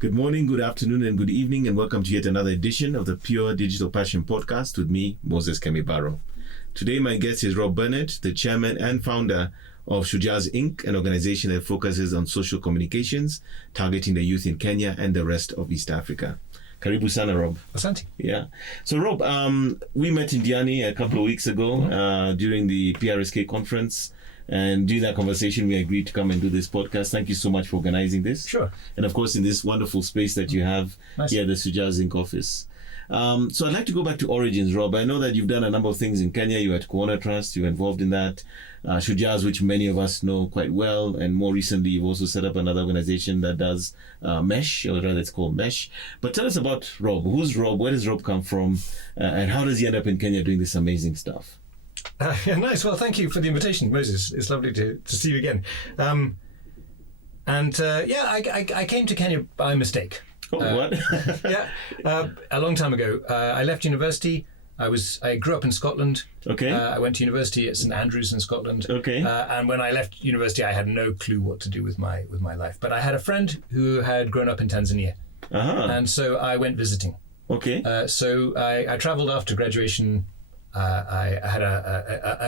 Good morning, good afternoon, and good evening, and welcome to yet another edition of the Pure Digital Passion Podcast with me, Moses Kemibaro. Today, my guest is Rob Burnet, the chairman and founder of Shujaaz Inc., an organization that focuses on social communications, targeting the youth in Kenya and the rest of East Africa. Karibu sana, Rob. Asante. Yeah. So, Rob, we met in Diani a couple of weeks ago during the PRSK conference. And during that conversation, we agreed to come and do this podcast. Thank you so much for organizing this. Sure. And of course, in this wonderful space that you have here at the Shujaaz Inc. office. So I'd like to go back to origins, Rob. I know that you've done a number of things in Kenya. You were at Kuona Trust. You were involved in that. Shujaaz, which many of us know quite well. And more recently, you've also set up another organization that does Mesh, or rather it's called Mesh. But tell us about Rob. Who's Rob? Where does Rob come from? And how does he end up in Kenya doing this amazing stuff? Nice. Well, thank you for the invitation, Moses. It's lovely to see you again. I came to Kenya by mistake. Oh, what? A long time ago. I left university. I grew up in Scotland. Okay. I went to university at St Andrews in Scotland. Okay. And when I left university, I had no clue what to do with my life. But I had a friend who had grown up in Tanzania, and so I went visiting. Okay. So I travelled after graduation. I had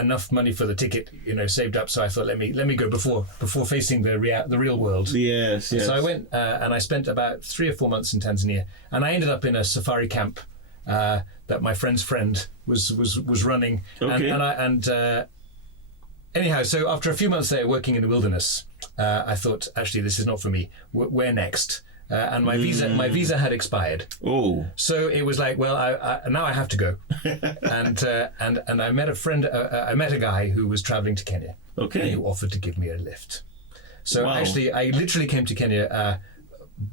enough money for the ticket, saved up. So I thought, let me go before facing the real world. Yes. So I went and I spent about 3 or 4 months in Tanzania, and I ended up in a safari camp that my friend's friend was running. Okay. Anyhow, so after a few months there working in the wilderness, I thought, actually, this is not for me. Where next? And my visa had expired. Oh, so it was like, well, now I have to go. and I met a friend. I met a guy who was traveling to Kenya. Okay. And who offered to give me a lift. So Wow. actually, I literally came to Kenya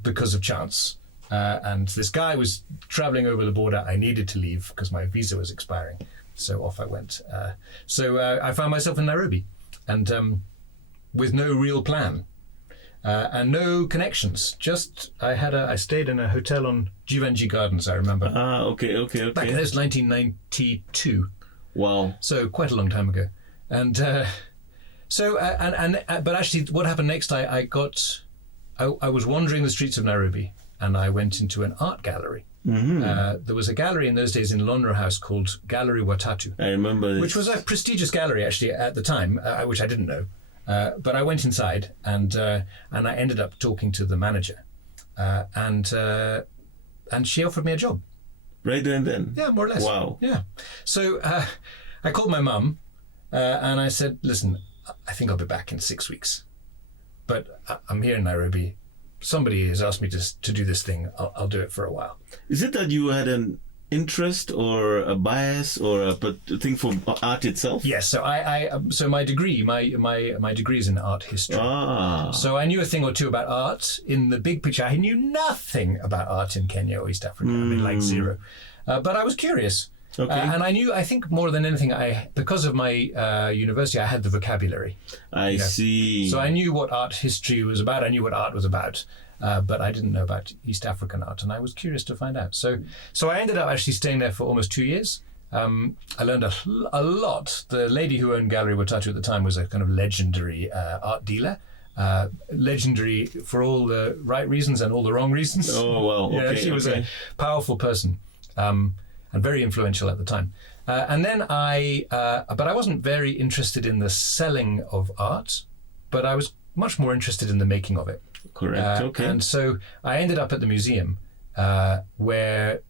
because of chance. And this guy was traveling over the border. I needed to leave because my visa was expiring. So off I went. I found myself in Nairobi, and with no real plan. And no connections. Just I stayed in a hotel on Jivanji Gardens, I remember. Okay. Back in 1992. Wow. So quite a long time ago. And but actually, what happened next? I was wandering the streets of Nairobi, and I went into an art gallery. Mm-hmm. There was a gallery in those days in Londra House called Gallery Watatu. I remember this. Which was a prestigious gallery actually at the time, which I didn't know. But I went inside and I ended up talking to the manager, and she offered me a job. Right then and then? Yeah, more or less. Wow. Yeah. So I called my mum and I said, listen, I think I'll be back in 6 weeks, but I'm here in Nairobi. Somebody has asked me to do this thing. I'll do it for a while. Is it that you had an interest or a bias or a thing for art itself? Yes. So so my degree, my degree is in art history. So I knew a thing or two about art in the big picture. I knew nothing about art in Kenya or East Africa. I mean, like zero. But I was curious. Okay. And I think more than anything, because of my university, I had the vocabulary. I see. So I knew what art history was about. I knew what art was about. But I didn't know about East African art, and I was curious to find out. So I ended up actually staying there for almost 2 years. I learned a lot. The lady who owned Gallery Watatu at the time was a kind of legendary art dealer. Legendary for all the right reasons and all the wrong reasons. Oh, wow. Okay, she was a powerful person, and very influential at the time. And then but I wasn't very interested in the selling of art, but I was much more interested in the making of it. Correct. Okay. And so I ended up at the museum, where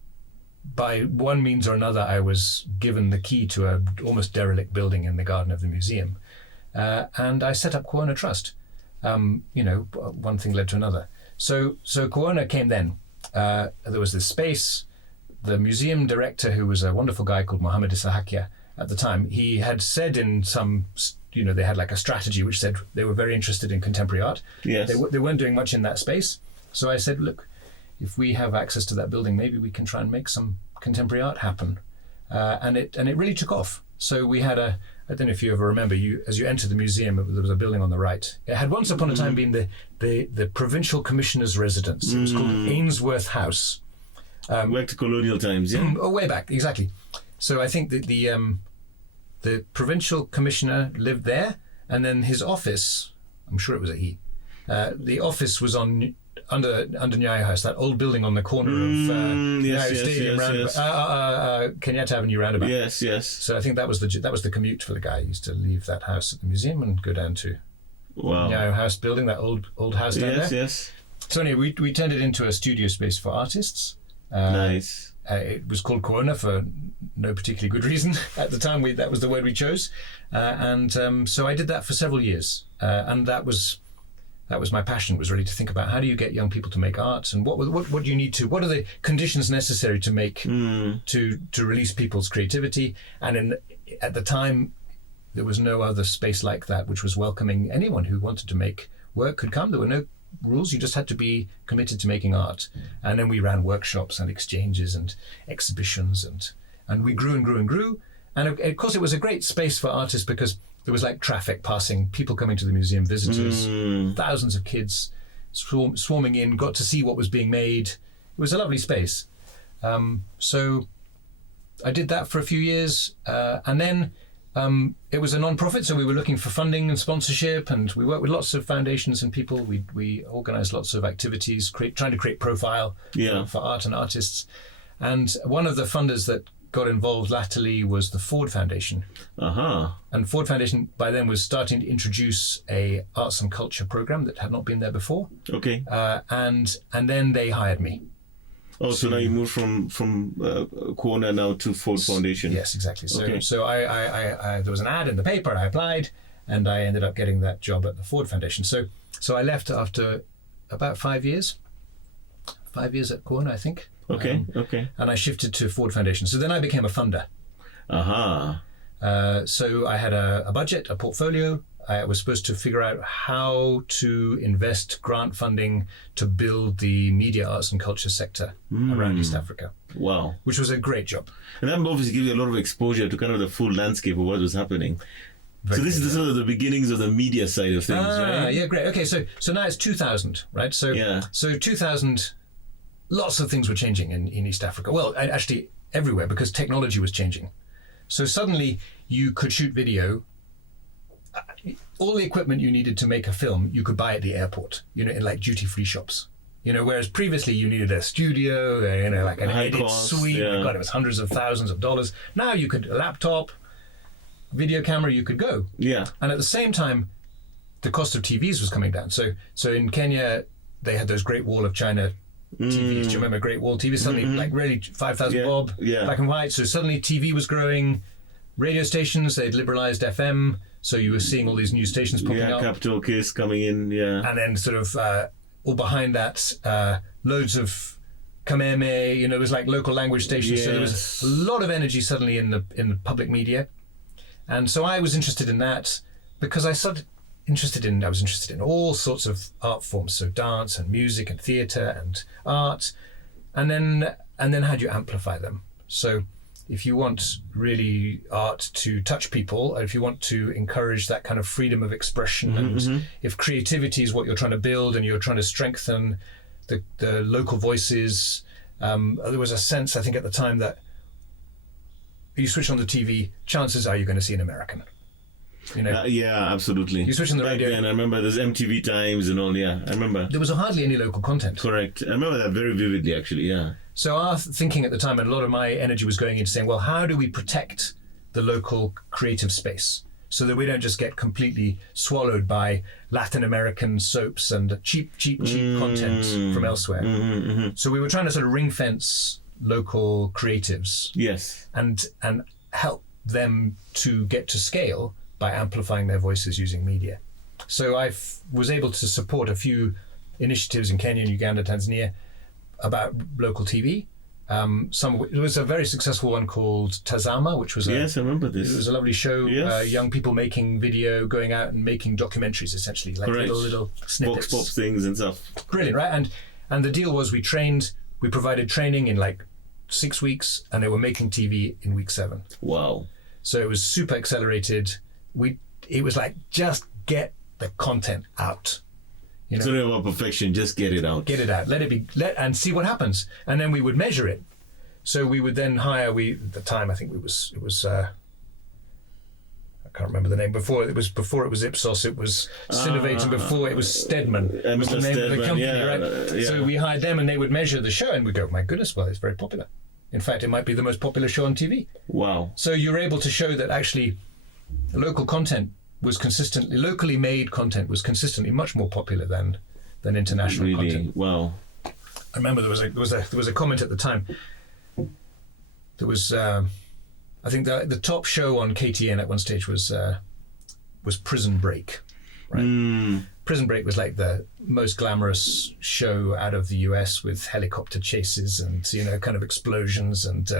by one means or another, I was given the key to a almost derelict building in the garden of the museum. And I set up Kuona Trust. One thing led to another. So Kuona came then. There was this space. The museum director, who was a wonderful guy called Mohammed Isahakia at the time, he had said in some, they had like a strategy which said they were very interested in contemporary art. Yes. They weren't doing much in that space. So I said, look, if we have access to that building, maybe we can try and make some contemporary art happen. And it really took off. So we had I don't know if you ever remember, as you entered the museum, there was a building on the right. It had once upon a time been the Provincial Commissioner's residence. It was called Ainsworth House. Back to colonial times, yeah? Way back, exactly. So I think that the provincial commissioner lived there, and then his office, I'm sure it was a he, the office was on under Nyayo House, that old building on the corner of Nyayo Stadium Kenyatta Avenue roundabout. Yes, yes. So I think that was the commute for the guy. He used to leave that house at the museum and go down to Nyayo House building, that old house down there. Yes. So anyway, we turned it into a studio space for artists. Nice. It was called Kuona for no particularly good reason at the time. That was the word we chose, so I did that for several years, and that was my passion. Was really to think about how do you get young people to make art, and what do you need to? What are the conditions necessary to make to release people's creativity? And at the time, there was no other space like that, which was welcoming. Anyone who wanted to make work could come. There were no rules. You just had to be committed to making art. And then we ran workshops and exchanges and exhibitions, and we grew and grew and grew. And of course it was a great space for artists because there was like traffic passing, people coming to the museum, visitors, thousands of kids swarming in, got to see what was being made. It was a lovely space. So I did that for a few years, and then it was a non-profit, so we were looking for funding and sponsorship, and we worked with lots of foundations and people. We organised lots of activities, trying to create profile for art and artists. And one of the funders that got involved latterly was the Ford Foundation. And Ford Foundation by then was starting to introduce a arts and culture program that had not been there before. Okay. And then they hired me. Oh, so now you moved from Kuona now to Ford Foundation. Yes, exactly. So I there was an ad in the paper. I applied, and I ended up getting that job at the Ford Foundation. So I left after about 5 years. 5 years at Kuona, I think. Okay. And I shifted to Ford Foundation. So then I became a funder. So I had a budget, a portfolio. I was supposed to figure out how to invest grant funding to build the media, arts and culture sector around East Africa. Wow. Which was a great job. And that obviously gives you a lot of exposure to kind of the full landscape of what was happening. So this is sort of the beginnings of the media side of things, right? Yeah, great. Okay, so now it's 2000, right? So 2000, lots of things were changing in East Africa. Well, actually everywhere, because technology was changing. So suddenly you could shoot video. All the equipment you needed to make a film, you could buy at the airport, in like duty-free shops. Whereas previously you needed a studio, like an edit suite. God, it was hundreds of thousands of dollars. Now you could, a laptop, video camera, you could go. Yeah. And at the same time, the cost of TVs was coming down. So in Kenya, they had those Great Wall of China TVs. Do you remember Great Wall TV? Suddenly, like really 5,000 bob, black and white. So suddenly TV was growing. Radio stations, they'd liberalized FM. So you were seeing all these new stations popping up. Capital Kiss coming in, And then sort of all behind that, loads of Kameme, it was like local language stations. Yes. So there was a lot of energy suddenly in the public media. And so I was interested in that because I was interested in all sorts of art forms, so dance and music and theatre and art. And then how do you amplify them? So if you want really art to touch people, or if you want to encourage that kind of freedom of expression, and if creativity is what you're trying to build and you're trying to strengthen the local voices, there was a sense, I think, at the time that you switch on the TV, chances are you're going to see an American. Yeah, absolutely. You switch on the radio. And I remember there's MTV Times and all. Yeah, I remember. There was hardly any local content. Correct. I remember that very vividly, actually. Yeah. So our thinking at the time, and a lot of my energy was going into saying, well, how do we protect the local creative space so that we don't just get completely swallowed by Latin American soaps and cheap content from elsewhere. So we were trying to sort of ring fence local creatives. Yes. And help them to get to scale by amplifying their voices using media. So I was able to support a few initiatives in Kenya, Uganda, Tanzania about local TV. There was a very successful one called Tazama, which was yes, I remember this. It was a lovely show. Yes. Young people making video, going out and making documentaries, essentially, like little snippets, Vox Pop things and stuff. Brilliant, right? And the deal was we provided training in like 6 weeks, and they were making TV in week 7. Wow! So it was super accelerated. It was like, just get the content out. It's not about perfection, just get it out. Get it out. And see what happens. And then we would measure it. So we would then hire, at the time, I think it was can't remember the name. Before it was Ipsos, it was Innovating, before it was Stedman. Was the name of the company, right? Yeah. So we hired them and they would measure the show and we'd go, my goodness, well, it's very popular. In fact, it might be the most popular show on TV. Wow. So you're able to show that actually locally made content was consistently much more popular than international content. Wow. I remember there was a comment at the time. There was, I think the top show on KTN at one stage was Prison Break, right? Prison Break was like the most glamorous show out of the US, with helicopter chases and kind of explosions and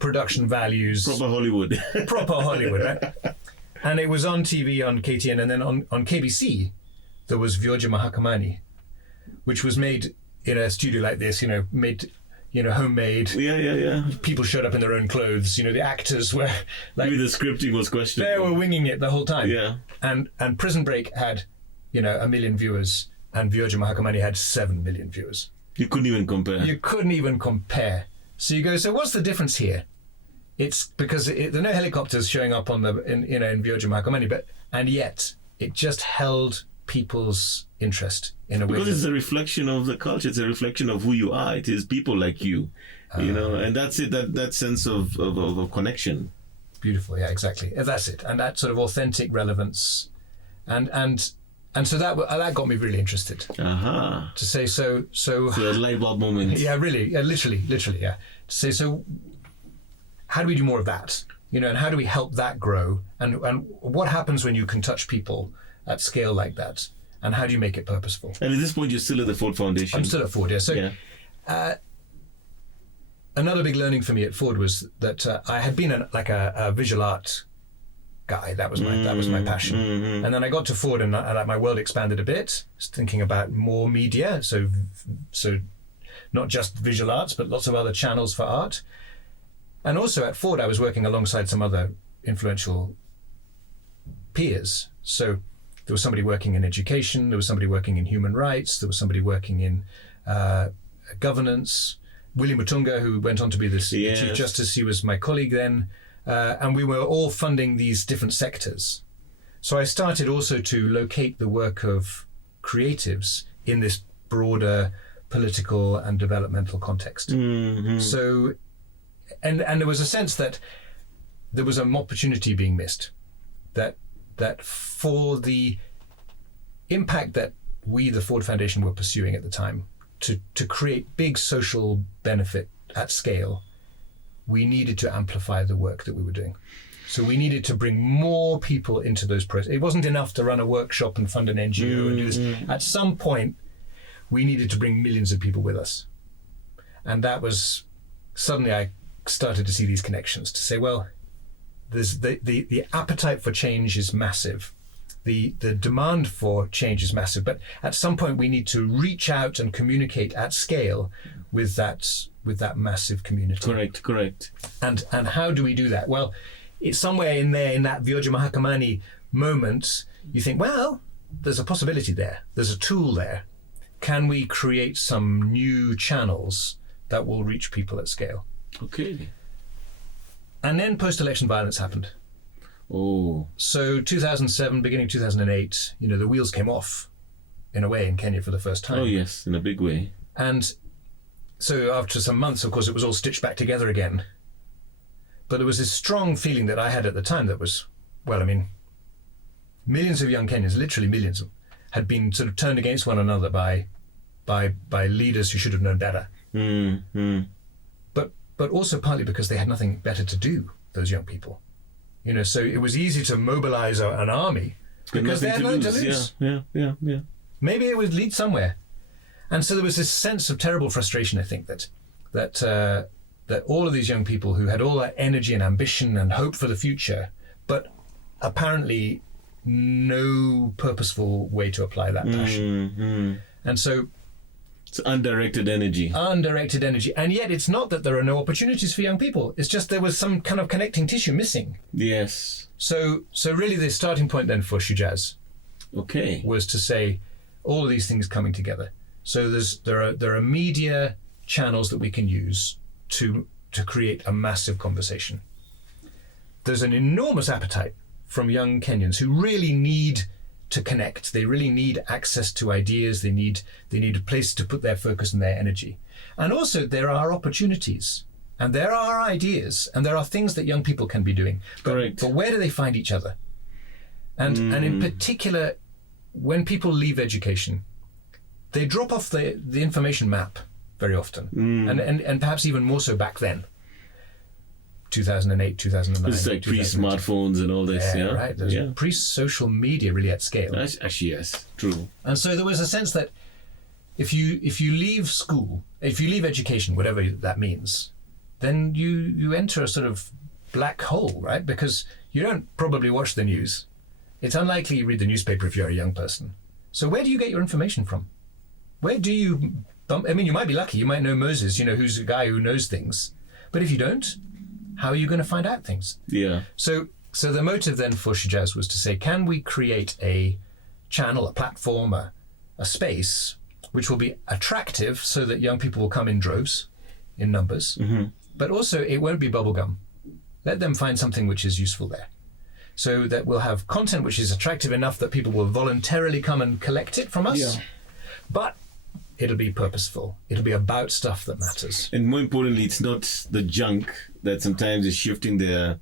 production values. Proper Hollywood. Proper Hollywood, right? And it was on TV on KTN, and then on KBC there was Vyoja Mahakamani, which was made in a studio like this, made homemade. Yeah. People showed up in their own clothes. The actors were like, maybe the scripting was questionable. They were winging it the whole time. Yeah. And Prison Break had, 1 million viewers, and Vyoja Mahakamani had 7 million viewers. You couldn't even compare. So you go, so what's the difference here? It's because there are no helicopters showing up in Vyoja Mahakamani, and yet it just held people's interest in a way. Because it's a reflection of the culture. It's a reflection of who you are. It is people like you, and that's it. That sense of connection. Beautiful. Yeah, exactly. That's it. And that sort of authentic relevance, and so that got me really interested. To say so a light bulb moment. Yeah, really. Yeah, literally. Yeah. To say so. How do we do more of that? And how do we help that grow? And what happens when you can touch people at scale like that? And how do you make it purposeful? And at this point, you're still at the Ford Foundation. I'm still at Ford, yeah. So, another big learning for me at Ford was that I had been a visual art guy. That was my passion. Mm-hmm. And then I got to Ford, and my world expanded a bit. I was thinking about more media, so not just visual arts, but lots of other channels for art. And also at Ford, I was working alongside some other influential peers. So there was somebody working in education, there was somebody working in human rights, there was somebody working in governance. Willie Mutunga, who went on to be the Chief Justice, he was my colleague then. And we were all funding these different sectors. So I started also to locate the work of creatives in this broader political and developmental context. Mm-hmm. So, and there was a sense that there was an opportunity being missed, that for the impact that we, the Ford Foundation, were pursuing at the time, to create big social benefit at scale, we needed to amplify the work that we were doing. So we needed to bring more people into those processes. It wasn't enough to run a workshop and fund an NGO and do this. At some point, we needed to bring millions of people with us. And that was, suddenly I started to see these connections, to say, well, there's the appetite for change is massive. The demand for change is massive. But at some point, we need to reach out and communicate at scale with that massive community. Correct. And how do we do that? Well, it's somewhere in there, in that Vyoja Mahakamani moment, you think, well, there's a possibility there. There's a tool there. Can we create some new channels that will reach people at scale? Okay. And then post-election violence happened. Oh. So 2007, beginning 2008, the wheels came off, in a way, in Kenya for the first time. Oh, yes, in a big way. And so after some months, of course, it was all stitched back together again. But there was this strong feeling that I had at the time that was, millions of young Kenyans, literally millions of them, had been sort of turned against one another by leaders who should have known better. But also partly because they had nothing better to do, those young people. So it was easy to mobilize an army because they had nothing to lose. Yeah. Maybe it would lead somewhere. And so there was this sense of terrible frustration, I think, that all of these young people who had all that energy and ambition and hope for the future, but apparently no purposeful way to apply that passion. And so it's undirected energy. And yet it's not that there are no opportunities for young people. It's just there was some kind of connecting tissue missing. Yes. So really the starting point then for Shujaaz was to say all of these things coming together. So there are media channels that we can use to create a massive conversation. There's an enormous appetite from young Kenyans who really need to connect. They really need access to ideas. They need a place to put their focus and their energy. And also there are opportunities and there are ideas and there are things that young people can be doing. But where do they find each other? And in particular, when people leave education, they drop off the information map very often, and perhaps even more so back then. 2008, 2009. It's like pre-smartphones and all this, yeah? Right. There's pre-social media really at scale. Actually, yes, true. And so there was a sense that if you leave school, if you leave education, whatever that means, then you enter a sort of black hole, right? Because you don't probably watch the news. It's unlikely you read the newspaper if you're a young person. So where do you get your information from? Where do you I mean, you might be lucky. You might know Moses, who's a guy who knows things. But if you don't, how are you going to find out things? Yeah. So the motive then for Shujaaz was to say, can we create a channel, a platform, a space which will be attractive so that young people will come in droves, in numbers, but also it won't be bubblegum. Let them find something which is useful there. So that we'll have content which is attractive enough that people will voluntarily come and collect it from us, but it'll be purposeful. It'll be about stuff that matters. And more importantly, it's not the junk that sometimes is shifting their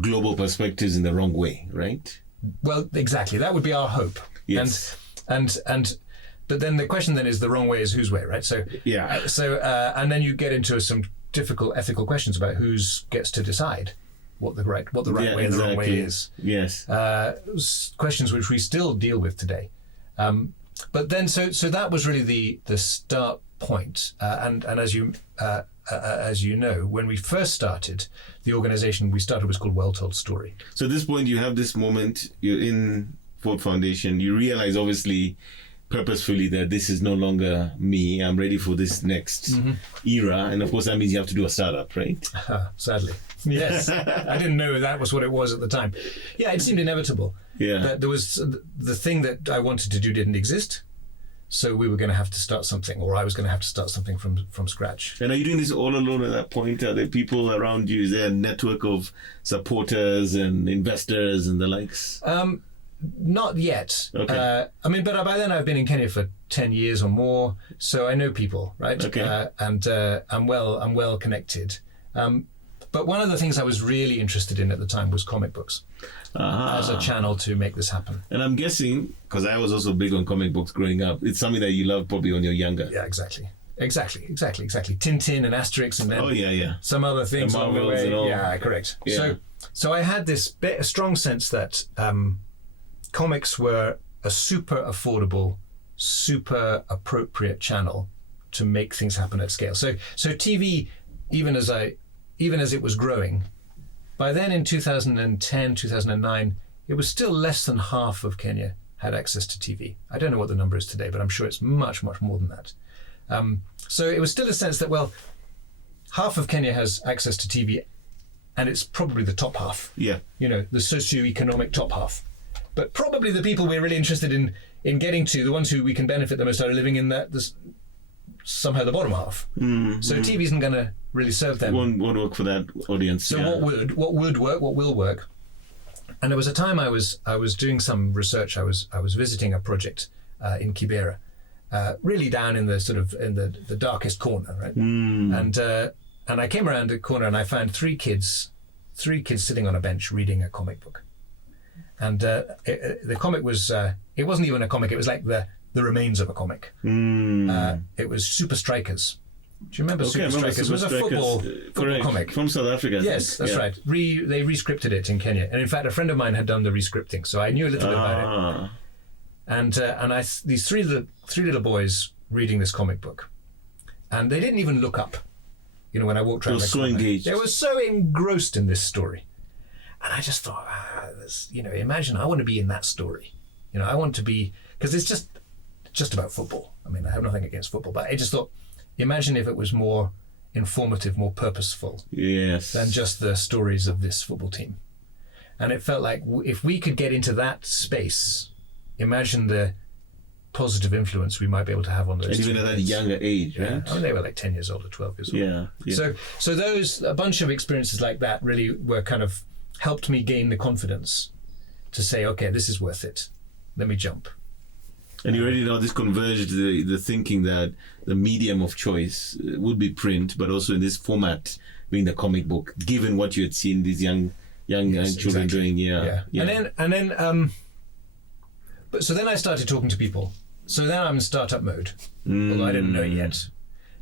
global perspectives in the wrong way, right? Well, exactly. That would be our hope. Yes. But then the question then is the wrong way is whose way, right? So and then you get into some difficult ethical questions about who gets to decide what the right way and the wrong way is. Yes. Questions which we still deal with today. But then, so that was really the start point. And as you know, when we first started, the organization we started was called Well Told Story. So at this point, you have this moment, you're in Ford Foundation, you realize obviously purposefully that this is no longer me, I'm ready for this next era. And of course, that means you have to do a startup, right? Sadly. Yes. I didn't know that was what it was at the time. Yeah, it seemed inevitable. Yeah. That there was the thing that I wanted to do didn't exist. So we were going to have to start something, or I was going to have to start something from scratch. And are you doing this all alone at that point? Are there people around you? Is there a network of supporters and investors and the likes? Not yet. Okay. But by then I've been in Kenya for 10 years or more, so I know people, right? Okay. And I'm well connected. But one of the things I was really interested in at the time was comic books as a channel to make this happen. And I'm guessing, because I was also big on comic books growing up, it's something that you loved probably when you're younger. Yeah, exactly. Tintin and Asterix and then some other things the along the Marvels way. and all. Yeah, correct. Yeah. So I had this strong sense that comics were a super affordable, super appropriate channel to make things happen at scale. So TV, even as it was growing, by then in 2010, 2009, it was still less than half of Kenya had access to TV. I don't know what the number is today, but I'm sure it's much, much more than that. So it was still a sense that, well, half of Kenya has access to TV, and it's probably the top half. Yeah. The socio-economic top half. But probably the people we're really interested in getting to, the ones who we can benefit the most, are living in somehow the bottom half. So TV isn't going to really serve them. Won't work for that audience. So what would work, what will work? And there was a time I was doing some research. I was visiting a project in Kibera, really down in the sort of in the darkest corner, right? And I came around the corner and I found three kids sitting on a bench reading a comic book. And the comic was it wasn't even a comic. It was like the remains of a comic. It was Super Strikers. Do you remember Super Strikers? It was a football comic from South Africa. Yes, that's right. They rescripted it in Kenya, and in fact, a friend of mine had done the rescripting, so I knew a little bit about it. And these three little boys reading this comic book, and they didn't even look up. When I walked around, they were so engaged. They were so engrossed in this story, and I just thought, imagine I want to be in that story. I want to be, because it's just about football. I mean, I have nothing against football, but I just thought, imagine if it was more informative, more purposeful than just the stories of this football team. And it felt like if we could get into that space, imagine the positive influence we might be able to have on those. And even at that younger age, right? I mean, they were like 10 years old or 12 years old. Yeah. So a bunch of experiences like that really were kind of helped me gain the confidence to say, okay, this is worth it. Let me jump. And you already know this converged the thinking that the medium of choice would be print, but also in this format being the comic book, given what you had seen these young children doing. Yeah. But so then I started talking to people. So then I'm in startup mode, although I didn't know it yet.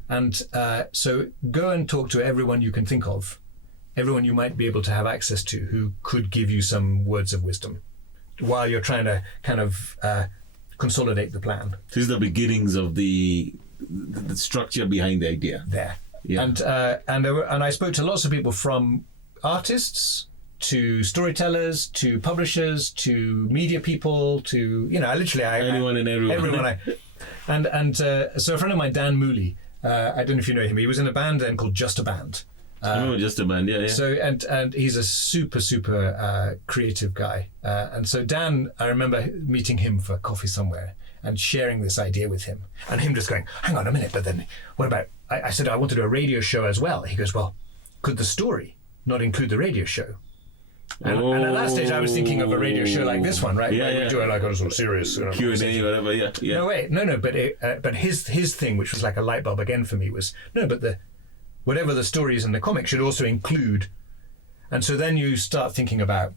And so go and talk to everyone you can think of, everyone you might be able to have access to who could give you some words of wisdom while you're trying to kind of consolidate the plan. These are the beginnings of the structure behind the idea. There. Yeah. And I spoke to lots of people, from artists to storytellers to publishers to media people to anyone and everyone. So a friend of mine, Dan Mooley, I don't know if you know him. He was in a band then called Just a Band. Just a Band, yeah. So and he's a super creative guy. And so Dan, I remember meeting him for coffee somewhere and sharing this idea with him, and him just going, "Hang on a minute, but then what about?" I said, "I want to do a radio show as well." He goes, "Well, could the story not include the radio show?" And at that stage, I was thinking of a radio show like this one, right? Yeah, we do it like a sort of serious Q&A, whatever. Yeah. No, wait, no. But his thing, which was like a light bulb again for me, was no. But whatever the story is in the comic should also include. And so then you start thinking about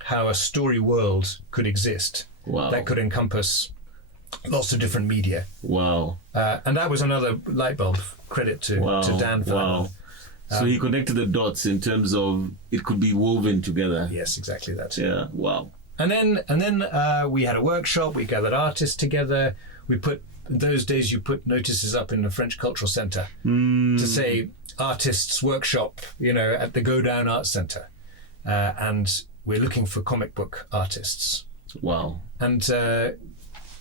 how a story world could exist that could encompass lots of different media. Wow. And that was another light bulb. Credit to Dan for that. So he connected the dots in terms of it could be woven together. Yes, exactly that. Yeah. Wow. And then we had a workshop. We gathered artists together. Those days you put notices up in the French Cultural Centre to say artists workshop, at the Go Down Arts Centre, and we're looking for comic book artists. Wow. And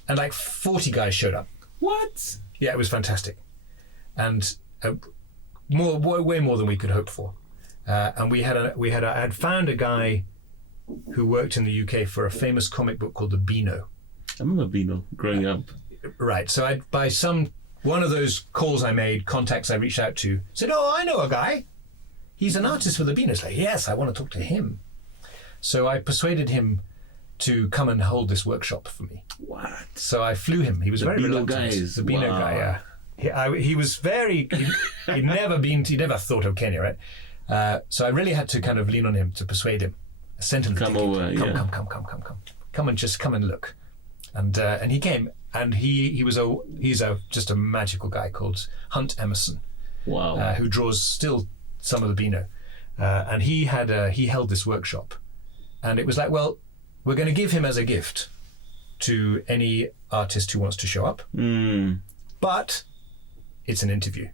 like 40 guys showed up. What? Yeah, it was fantastic, and way more than we could hope for. And I had found a guy who worked in the UK for a famous comic book called the Beano. I remember Beano growing up. Right. So by one of those calls I made, contacts I reached out to, said, "Oh, I know a guy. He's an artist for the Beano." It's like, yes, I want to talk to him. So I persuaded him to come and hold this workshop for me. What? So I flew him. He was very reluctant. The Beano guy, yeah. He was very. He'd never thought of Kenya, right? So I really had to kind of lean on him to persuade him. I sent him the ticket. Come and just come and look. And he came, and he's just a magical guy called Hunt Emerson. Wow. Who draws still some of the Beano, and he held this workshop, and it was like, well, we're going to give him as a gift to any artist who wants to show up, but it's an interview.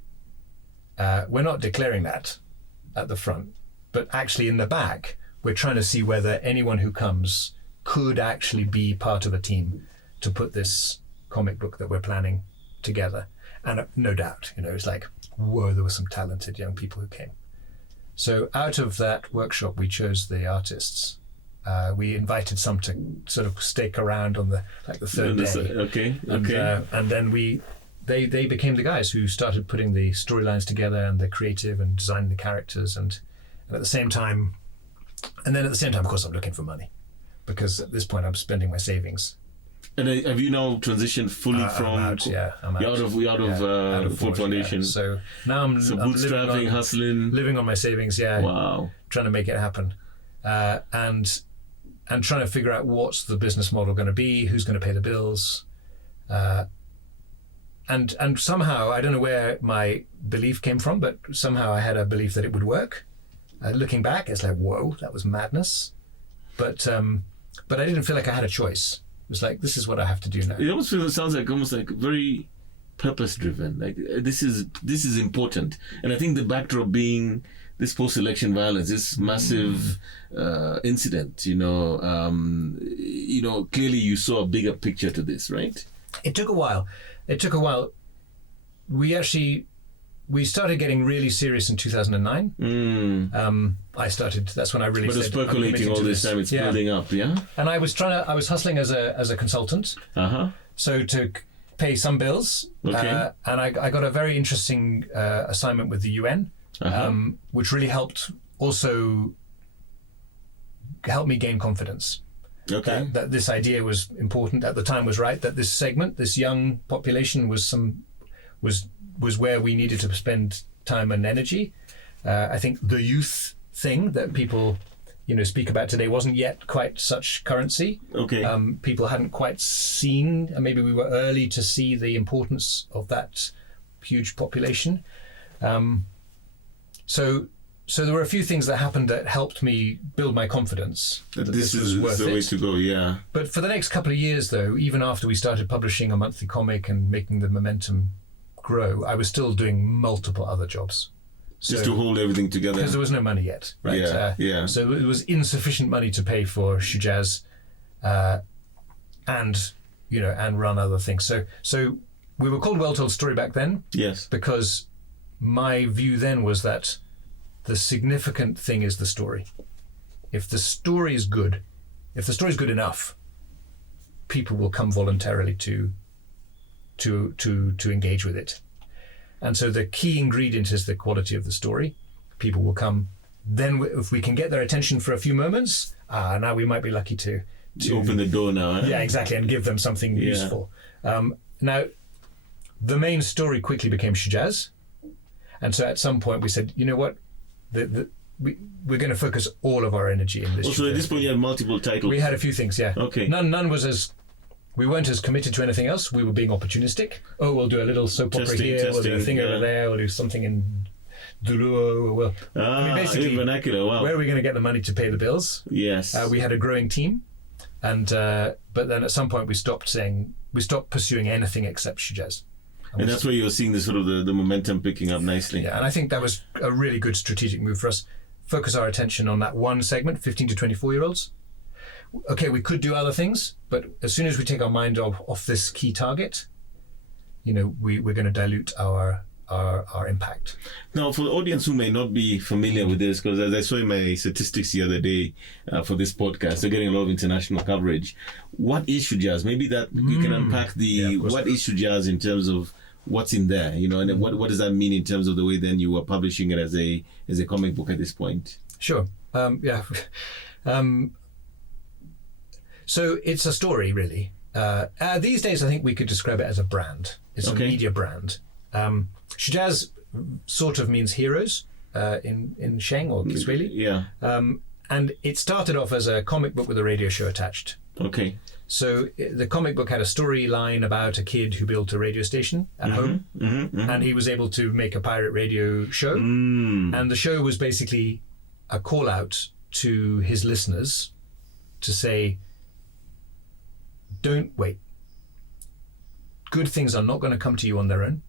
We're not declaring that at the front, but actually in the back, we're trying to see whether anyone who comes could actually be part of a team to put this comic book that we're planning together. And no doubt, it's like, whoa, there were some talented young people who came. So out of that workshop, we chose the artists. We invited some to sort of stake around on the third day. Okay. And then they became the guys who started putting the storylines together and the creative and designing the characters. And at the same time, of course, I'm looking for money, because at this point I'm spending my savings. And have you now transitioned fully from? I'm out. Yeah, I'm out. You're out of Full Foundation. Yeah. So now I'm bootstrapping, hustling, living on my savings. Yeah. Wow. Trying to make it happen, and trying to figure out what's the business model going to be, who's going to pay the bills, and somehow I don't know where my belief came from, but somehow I had a belief that it would work. Looking back, it's like, whoa, that was madness, but I didn't feel like I had a choice. It was like, this is what I have to do now. It sounds like almost like very purpose-driven. Like this is important, and I think the backdrop being this post-election violence, this massive incident. Clearly you saw a bigger picture to this, right? It took a while. We started getting really serious in 2009. That's when I really. But it's percolating all this time. It's building up, yeah. And I was hustling as a consultant. So to pay some bills. Okay. And I got a very interesting assignment with the UN, which really helped also helped me gain confidence. Okay. That this idea was important at the time, was right, that this segment, this young population was where we needed to spend time and energy. I think the youth thing that people, speak about today wasn't yet quite such currency. Okay. People hadn't quite seen, and maybe we were early to see the importance of that huge population. So there were a few things that happened that helped me build my confidence that this was worth it. The way to go, yeah. But for the next couple of years, though, even after we started publishing a monthly comic and making the momentum grow, I was still doing multiple other jobs. Just to hold everything together. Because there was no money yet, right? Yeah. So it was insufficient money to pay for Shujaaz and run other things. So we were called Well Told Story back then. Yes. Because my view then was that the significant thing is the story. If the story is good enough, people will come voluntarily to engage with it. And so the key ingredient is the quality of the story. People will come. Then if we can get their attention for a few moments, now we might be lucky to open the door now. Yeah, exactly, and give them something useful. Now, the main story quickly became Shujaaz. And so at some point we said, you know what? We're going to focus all of our energy in this. So at this point you had multiple titles. We had a few things, yeah. Okay. None was we weren't as committed to anything else. We were being opportunistic. Oh, we'll do a little soap opera here. We'll do a thing over there. We'll do something in Duluo. Basically, vernacular. Wow. Where are we going to get the money to pay the bills? Yes. We had a growing team, and but then at some point we stopped pursuing anything except Shujaaz. And that's where you're seeing the sort of the momentum picking up nicely. Yeah, and I think that was a really good strategic move for us. Focus our attention on that one segment, 15 to 24-year-olds. Okay, we could do other things, but as soon as we take our mind off this key target, we're going to dilute our impact. Now, for the audience who may not be familiar with this, because as I saw in my statistics the other day for this podcast, they're getting a lot of international coverage. What is Shujaaz? Maybe that you can unpack what is Shujaaz in terms of what's in there, and what does that mean in terms of the way then you were publishing it as a comic book at this point? Sure. So it's a story, really. These days, I think we could describe it as a brand. It's a media brand. Shujaaz sort of means heroes in Sheng or Kiswahili. Yeah. And it started off as a comic book with a radio show attached. Okay. So the comic book had a storyline about a kid who built a radio station at home, and he was able to make a pirate radio show. And the show was basically a call out to his listeners to say, don't wait. Good things are not going to come to you on their own.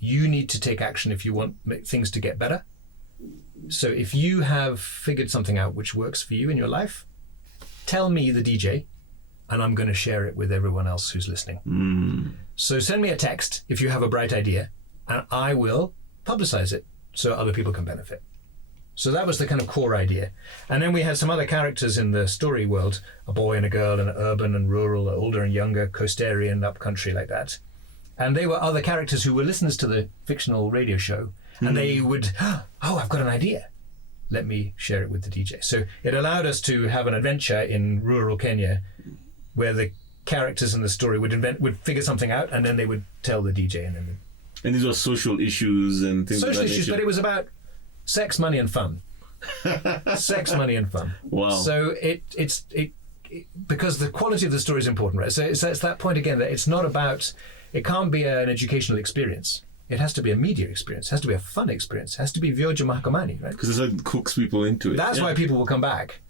You need to take action if you want things to get better. So if you have figured something out which works for you in your life, tell me, the DJ, and I'm going to share it with everyone else who's listening. So send me a text if you have a bright idea, and I will publicize it so other people can benefit. So that was the kind of core idea. And then we had some other characters in the story world, a boy and a girl, and urban and rural, older and younger, coastarian, upcountry, like that. And they were other characters who were listeners to the fictional radio show. And they would, I've got an idea. Let me share it with the DJ. So it allowed us to have an adventure in rural Kenya where the characters in the story would figure something out, and then they would tell the DJ. And these were social issues and things like that. Social issues, but it was about sex, money, and fun. Sex, money, and fun. Wow. So it's because the quality of the story is important, right? So it's that point again that it's not about, it can't be an educational experience. It has to be a media experience. It has to be a fun experience. It has to be Vyoja Mahakamani, right? Because it hooks people into it. That's why people will come back.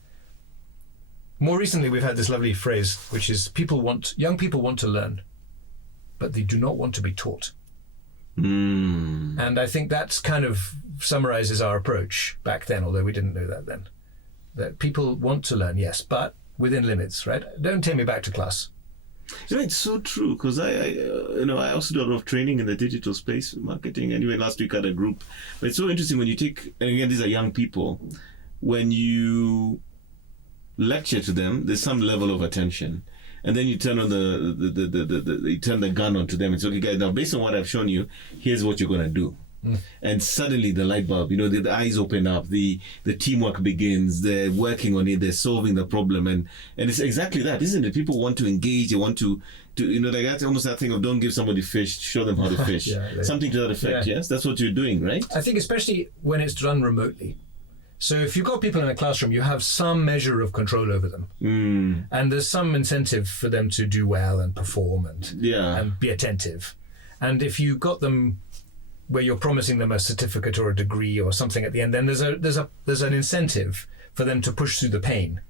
More recently, we've had this lovely phrase, which is young people want to learn, but they do not want to be taught. And I think that's kind of summarizes our approach back then, although we didn't know that then. That people want to learn, yes, but within limits, right? Don't take me back to class. It's so true, because I also do a lot of training in the digital space, marketing. Anyway, last week I had a group. But it's so interesting when you take, and again, these are young people, when you lecture to them, there's some level of attention. And then you turn on you turn the gun onto them. It's okay, guys, now based on what I've shown you, here's what you're going to do. And suddenly the light bulb, the eyes open up, the teamwork begins, they're working on it, they're solving the problem. And it's exactly that, isn't it? People want to engage, they want to that's almost that thing of don't give somebody fish, show them how to fish. Something to that effect, yes? That's what you're doing, right? I think especially when it's done remotely. So if you've got people in a classroom, you have some measure of control over them. And there's some incentive for them to do well and perform and be attentive. And if you got them where you're promising them a certificate or a degree or something at the end, then there's an incentive for them to push through the pain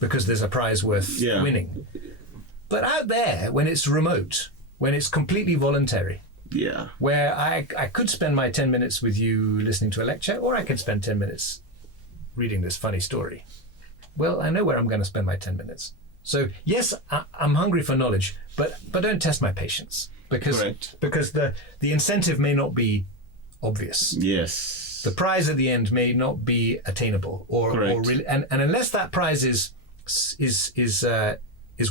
because there's a prize worth winning. But out there, when it's remote, when it's completely voluntary, where I could spend my 10 minutes with you listening to a lecture, or I could spend 10 minutes reading this funny story. Well, I know where I'm going to spend my 10 minutes. So yes, I'm hungry for knowledge, but don't test my patience. Because the incentive may not be obvious. Yes. The prize at the end may not be attainable, or really, and unless that prize is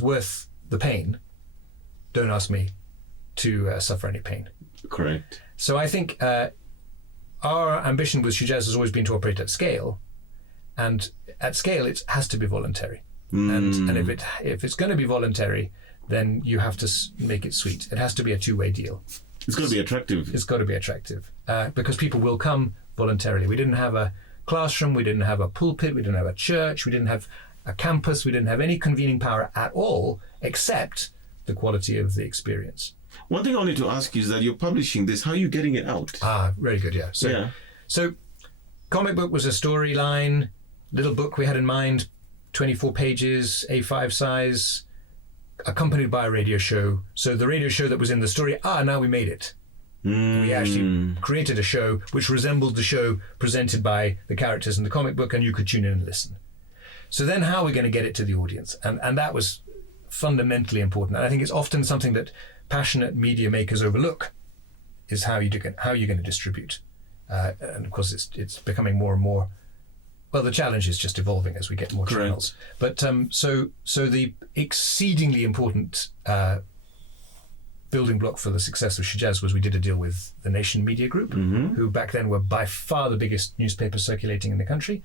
worth the pain, don't ask me to suffer any pain. Correct. So I think our ambition with Shujaaz has always been to operate at scale, and at scale it has to be voluntary. And if it's going to be voluntary, then you have to make it sweet. It has to be a two-way deal. It's got to be attractive. It's got to be attractive because people will come voluntarily. We didn't have a classroom, we didn't have a pulpit, we didn't have a church, we didn't have a campus, we didn't have any convening power at all except the quality of the experience. One thing I wanted to ask you is that you're publishing this. How are you getting it out? Very good, yeah. So comic book was a storyline, little book we had in mind, 24 pages, A5 size, accompanied by a radio show. So the radio show that was in the story, now we made it. We actually created a show which resembled the show presented by the characters in the comic book, and you could tune in and listen. So then how are we going to get it to the audience? And that was fundamentally important. And I think it's often something that passionate media makers overlook, is how you're going to distribute. And of course it's becoming more and more. Well, the challenge is just evolving as we get more channels. But so the exceedingly important building block for the success of Shujaaz was we did a deal with the Nation Media Group, who back then were by far the biggest newspaper circulating in the country.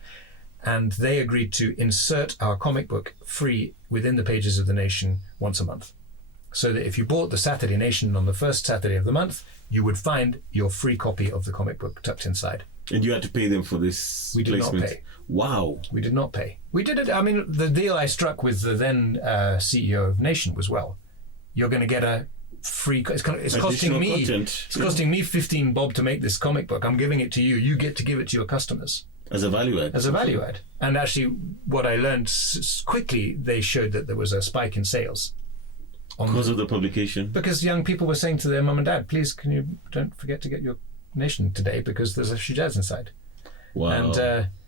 And they agreed to insert our comic book free within the pages of the Nation once a month. So that if you bought the Saturday Nation on the first Saturday of the month, you would find your free copy of the comic book tucked inside. And you had to pay them for this placement? We did not pay. Wow. We did not pay. We did it. I mean, the deal I struck with the then CEO of Nation was, well, you're going to get a free. It's costing me. Content. It's costing me 15 bob to make this comic book. I'm giving it to you. You get to give it to your customers as a value add. As a value add. And actually, what I learned quickly, they showed that there was a spike in sales. Because of the publication. Because young people were saying to their mum and dad, please, don't forget to get your Nation today because there's a Shujaaz inside. Wow.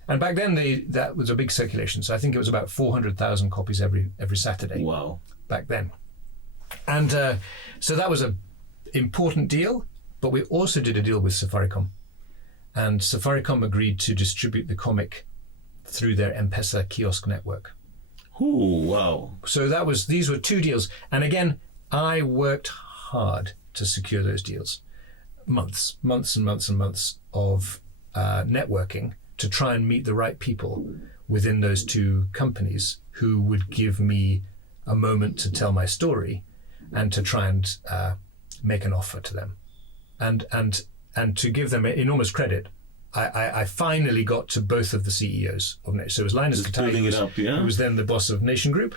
And back then that was a big circulation. So I think it was about 400,000 copies every Saturday. Wow. Back then. And so that was an important deal, but we also did a deal with Safaricom. And Safaricom agreed to distribute the comic through their M-Pesa kiosk network. Oh, wow. So these were two deals. And again, I worked hard to secure those deals. Months and months and months of networking to try and meet the right people within those two companies who would give me a moment to tell my story and to try and make an offer to them. And to give them enormous credit, I finally got to both of the CEOs of Nation. So it was Linus Katai, who was then the boss of Nation Group,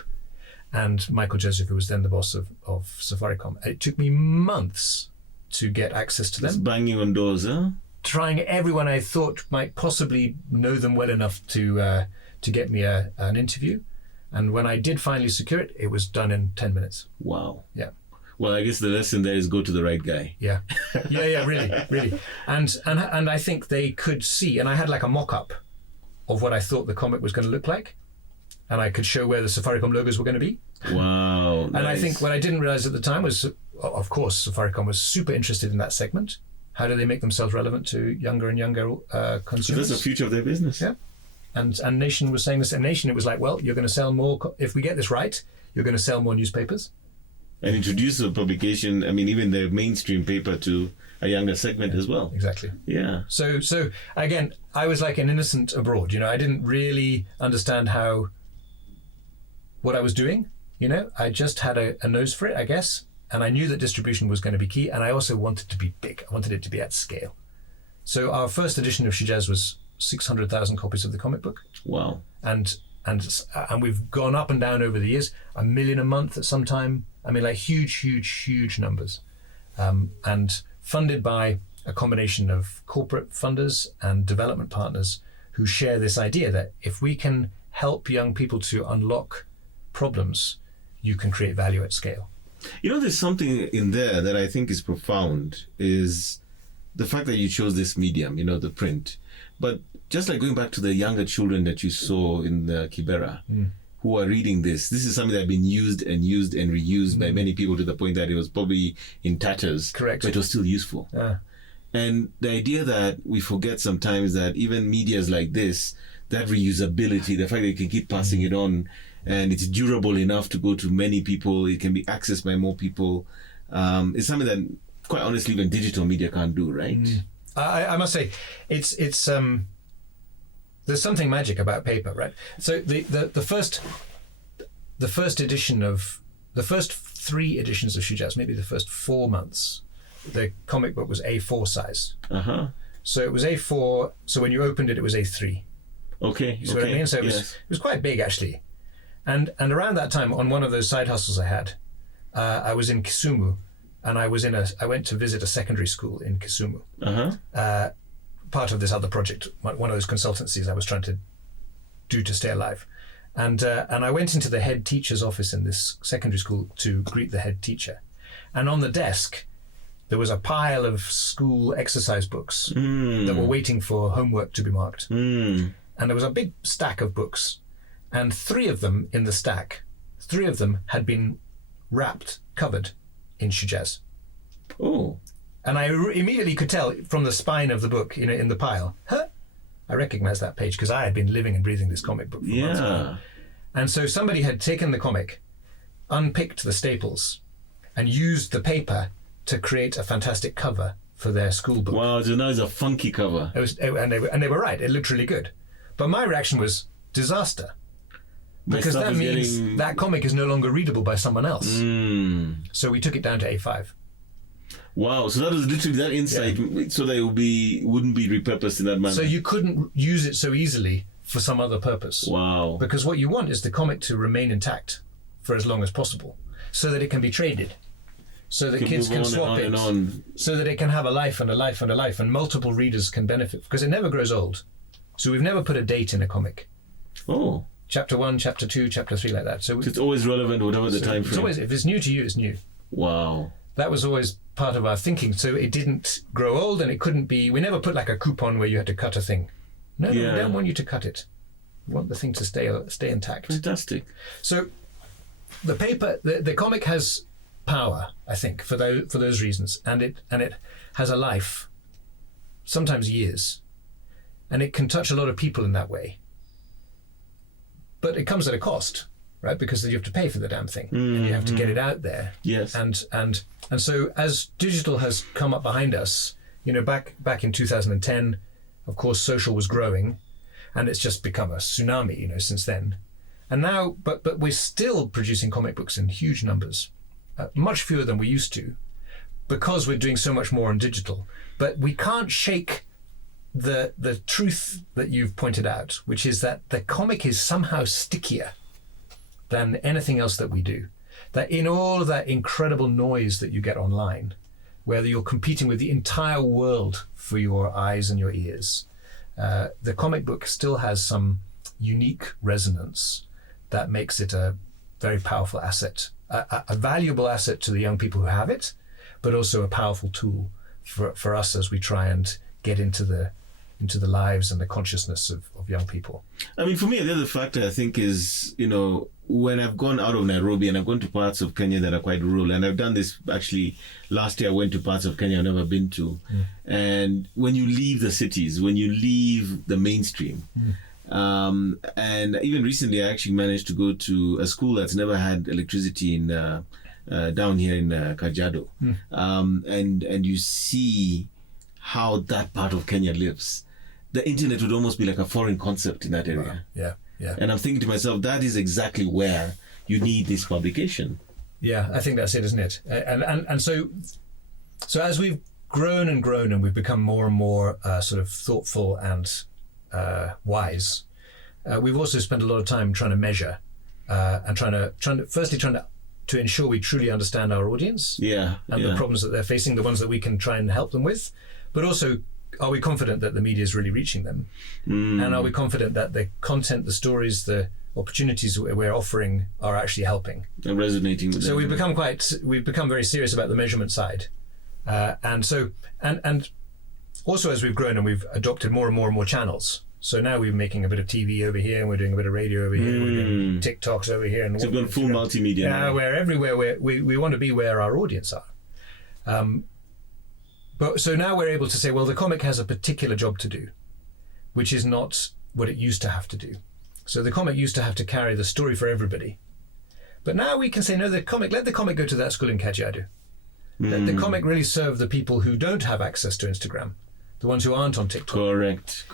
and Michael Joseph, who was then the boss of Safaricom. It took me months to get access to them. Just banging on doors, huh? Trying everyone I thought might possibly know them well enough to get me an interview. And when I did finally secure it, it was done in 10 minutes. Wow. Yeah. Well, I guess the lesson there is go to the right guy. Yeah, really. And I think they could see, and I had like a mock-up of what I thought the comic was going to look like, and I could show where the Safaricom logos were going to be. Wow. And nice. I think what I didn't realize at the time was, of course, Safaricom was super interested in that segment. How do they make themselves relevant to younger and younger consumers? So that's the future of their business. Yeah. And Nation was saying this. And Nation, it was like, well, you're going to sell more. If we get this right, you're going to sell more newspapers. And introduce the publication, I mean, even the mainstream paper to a younger segment as well. Exactly. Yeah. So again, I was like an innocent abroad. I didn't really understand what I was doing. I just had a nose for it, I guess. And I knew that distribution was going to be key. And I also wanted to be big. I wanted it to be at scale. So our first edition of Shujaaz was 600,000 copies of the comic book. Wow. And we've gone up and down over the years, 1 million a month at some time. I mean, like huge numbers. And funded by a combination of corporate funders and development partners who share this idea that if we can help young people to unlock problems, you can create value at scale. There's something in there that I think is profound, is the fact that you chose this medium, the print. But just like going back to the younger children that you saw in the Kibera, who are reading this is something that had been used and reused by many people to the point that it was probably in tatters. Correct. But it was still useful. And the idea that we forget sometimes that even medias like this, that reusability, the fact that you can keep passing it on, and it's durable enough to go to many people, it can be accessed by more people, is something that, quite honestly, even digital media can't do, right? I must say, it's there's something magic about paper, right? So the first edition of the first 3 editions of Shujaaz, maybe the first 4 months, the comic book was A4 size. So it was A4. So when you opened it, it was A3. Okay. You see what I mean? So it was quite big, actually. And around that time, on one of those side hustles I had, I was in Kisumu, and I went to visit a secondary school in Kisumu. Part of this other project, one of those consultancies I was trying to do to stay alive. And I went into the head teacher's office in this secondary school to greet the head teacher. And on the desk, there was a pile of school exercise books that were waiting for homework to be marked. And there was a big stack of books. And 3 of them in the stack, 3 of them had been covered in Shujaaz. Oh. And I immediately could tell from the spine of the book, in the pile, I recognized that page because I had been living and breathing this comic book for months now. And so somebody had taken the comic, unpicked the staples, and used the paper to create a fantastic cover for their school book. Wow, so now it's a funky cover. And they were right. It looked really good. But my reaction was disaster. Because that means that comic is no longer readable by someone else. So we took it down to A5. Wow, so that was literally that insight, so that it wouldn't be repurposed in that manner. So you couldn't use it so easily for some other purpose. Wow. Because what you want is the comic to remain intact for as long as possible, so that it can be traded, so that kids can swap it, so that it can have a life and a life and a life, and multiple readers can benefit, because it never grows old. So we've never put a date in a comic. Oh. Chapter 1, Chapter 2, Chapter 3, like that. So it's always relevant, whatever the time frame. It's always, if it's new to you, it's new. Wow. That was always part of our thinking. So it didn't grow old, and it couldn't be. We never put like a coupon where you had to cut a thing. No, we don't want you to cut it. We want the thing to stay intact. Fantastic. So the paper, the comic has power, I think, for those reasons, and it has a life, sometimes years, and it can touch a lot of people in that way. But it comes at a cost, right? Because you have to pay for the damn thing, and you have to get it out there. Yes. And so as digital has come up behind us, back in 2010, of course, social was growing, and it's just become a tsunami, since then. And now, but we're still producing comic books in huge numbers, much fewer than we used to, because we're doing so much more on digital. But we can't shake the truth that you've pointed out, which is that the comic is somehow stickier than anything else that we do. That in all of that incredible noise that you get online, where you're competing with the entire world for your eyes and your ears, the comic book still has some unique resonance that makes it a very powerful asset, a valuable asset to the young people who have it, but also a powerful tool for us as we try and get into the lives and the consciousness of young people. I mean, for me, the other factor I think is, when I've gone out of Nairobi and I've gone to parts of Kenya that are quite rural, and I've done this actually last year, I went to parts of Kenya I've never been to. And when you leave the cities, when you leave the mainstream, and even recently I actually managed to go to a school that's never had electricity in down here in Kajiado, and you see how that part of Kenya lives. The internet would almost be like a foreign concept in that area. Yeah. And I'm thinking to myself, that is exactly where you need this publication. Yeah, I think that's it, isn't it? And so as we've grown and we've become more and more sort of thoughtful and wise, we've also spent a lot of time trying to measure and trying to ensure we truly understand our audience and the problems that they're facing, the ones that we can try and help them with, but also, are we confident that the media is really reaching them? And are we confident that the content, the stories, the opportunities that we're offering are actually helping and resonating with them? So we've become very serious about the measurement side, and also as we've grown and we've adopted more and more channels. So now we're making a bit of TV over here, and we're doing a bit of radio over here, and we're doing TikToks over here, and so we've got full multimedia. Yeah, we're everywhere. We want to be where our audience are. But so now we're able to say, well, the comic has a particular job to do, which is not what it used to have to do. So the comic used to have to carry the story for everybody. But now we can say, no, let the comic go to that school in Kajiado. Let the comic really serve the people who don't have access to Instagram, the ones who aren't on TikTok. Correct.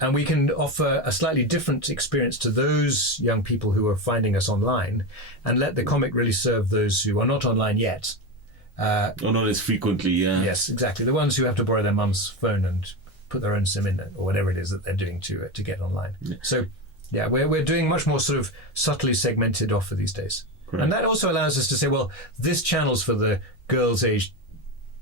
And we can offer a slightly different experience to those young people who are finding us online, and let the comic really serve those who are not online yet. Or not as frequently, yeah. Yes, exactly. The ones who have to borrow their mum's phone and put their own SIM in it, or whatever it is that they're doing to get online. Yeah. So, yeah, we're doing much more sort of subtly segmented offer these days. Correct. And that also allows us to say, well, this channel's for the girls aged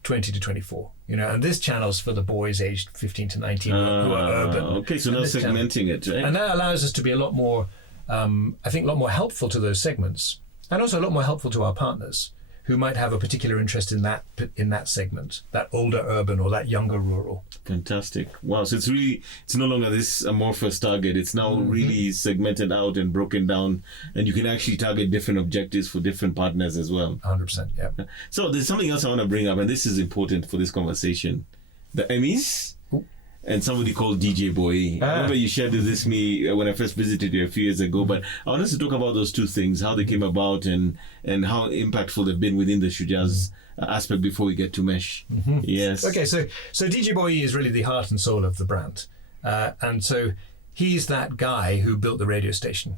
20 to 24, and this channel's for the boys aged 15 to 19 who are urban. Okay, so now segmenting it, right? And that allows us to be a lot more, I think, a lot more helpful to those segments, and also a lot more helpful to our partners, who might have a particular interest in that segment, that older urban or that younger rural. Fantastic. Wow. So it's no longer this amorphous target. It's now really segmented out and broken down, and you can actually target different objectives for different partners as well. 100%, yeah. So there's something else I want to bring up, and this is important for this conversation. The Emmys. And somebody called DJ Boy. I remember you shared this with me when I first visited you a few years ago, but I want us to talk about those two things, how they came about and how impactful they've been within the Shujaaz aspect before we get to Mesh. Yes. Okay, so DJ Boy is really the heart and soul of the brand. And so he's that guy who built the radio station.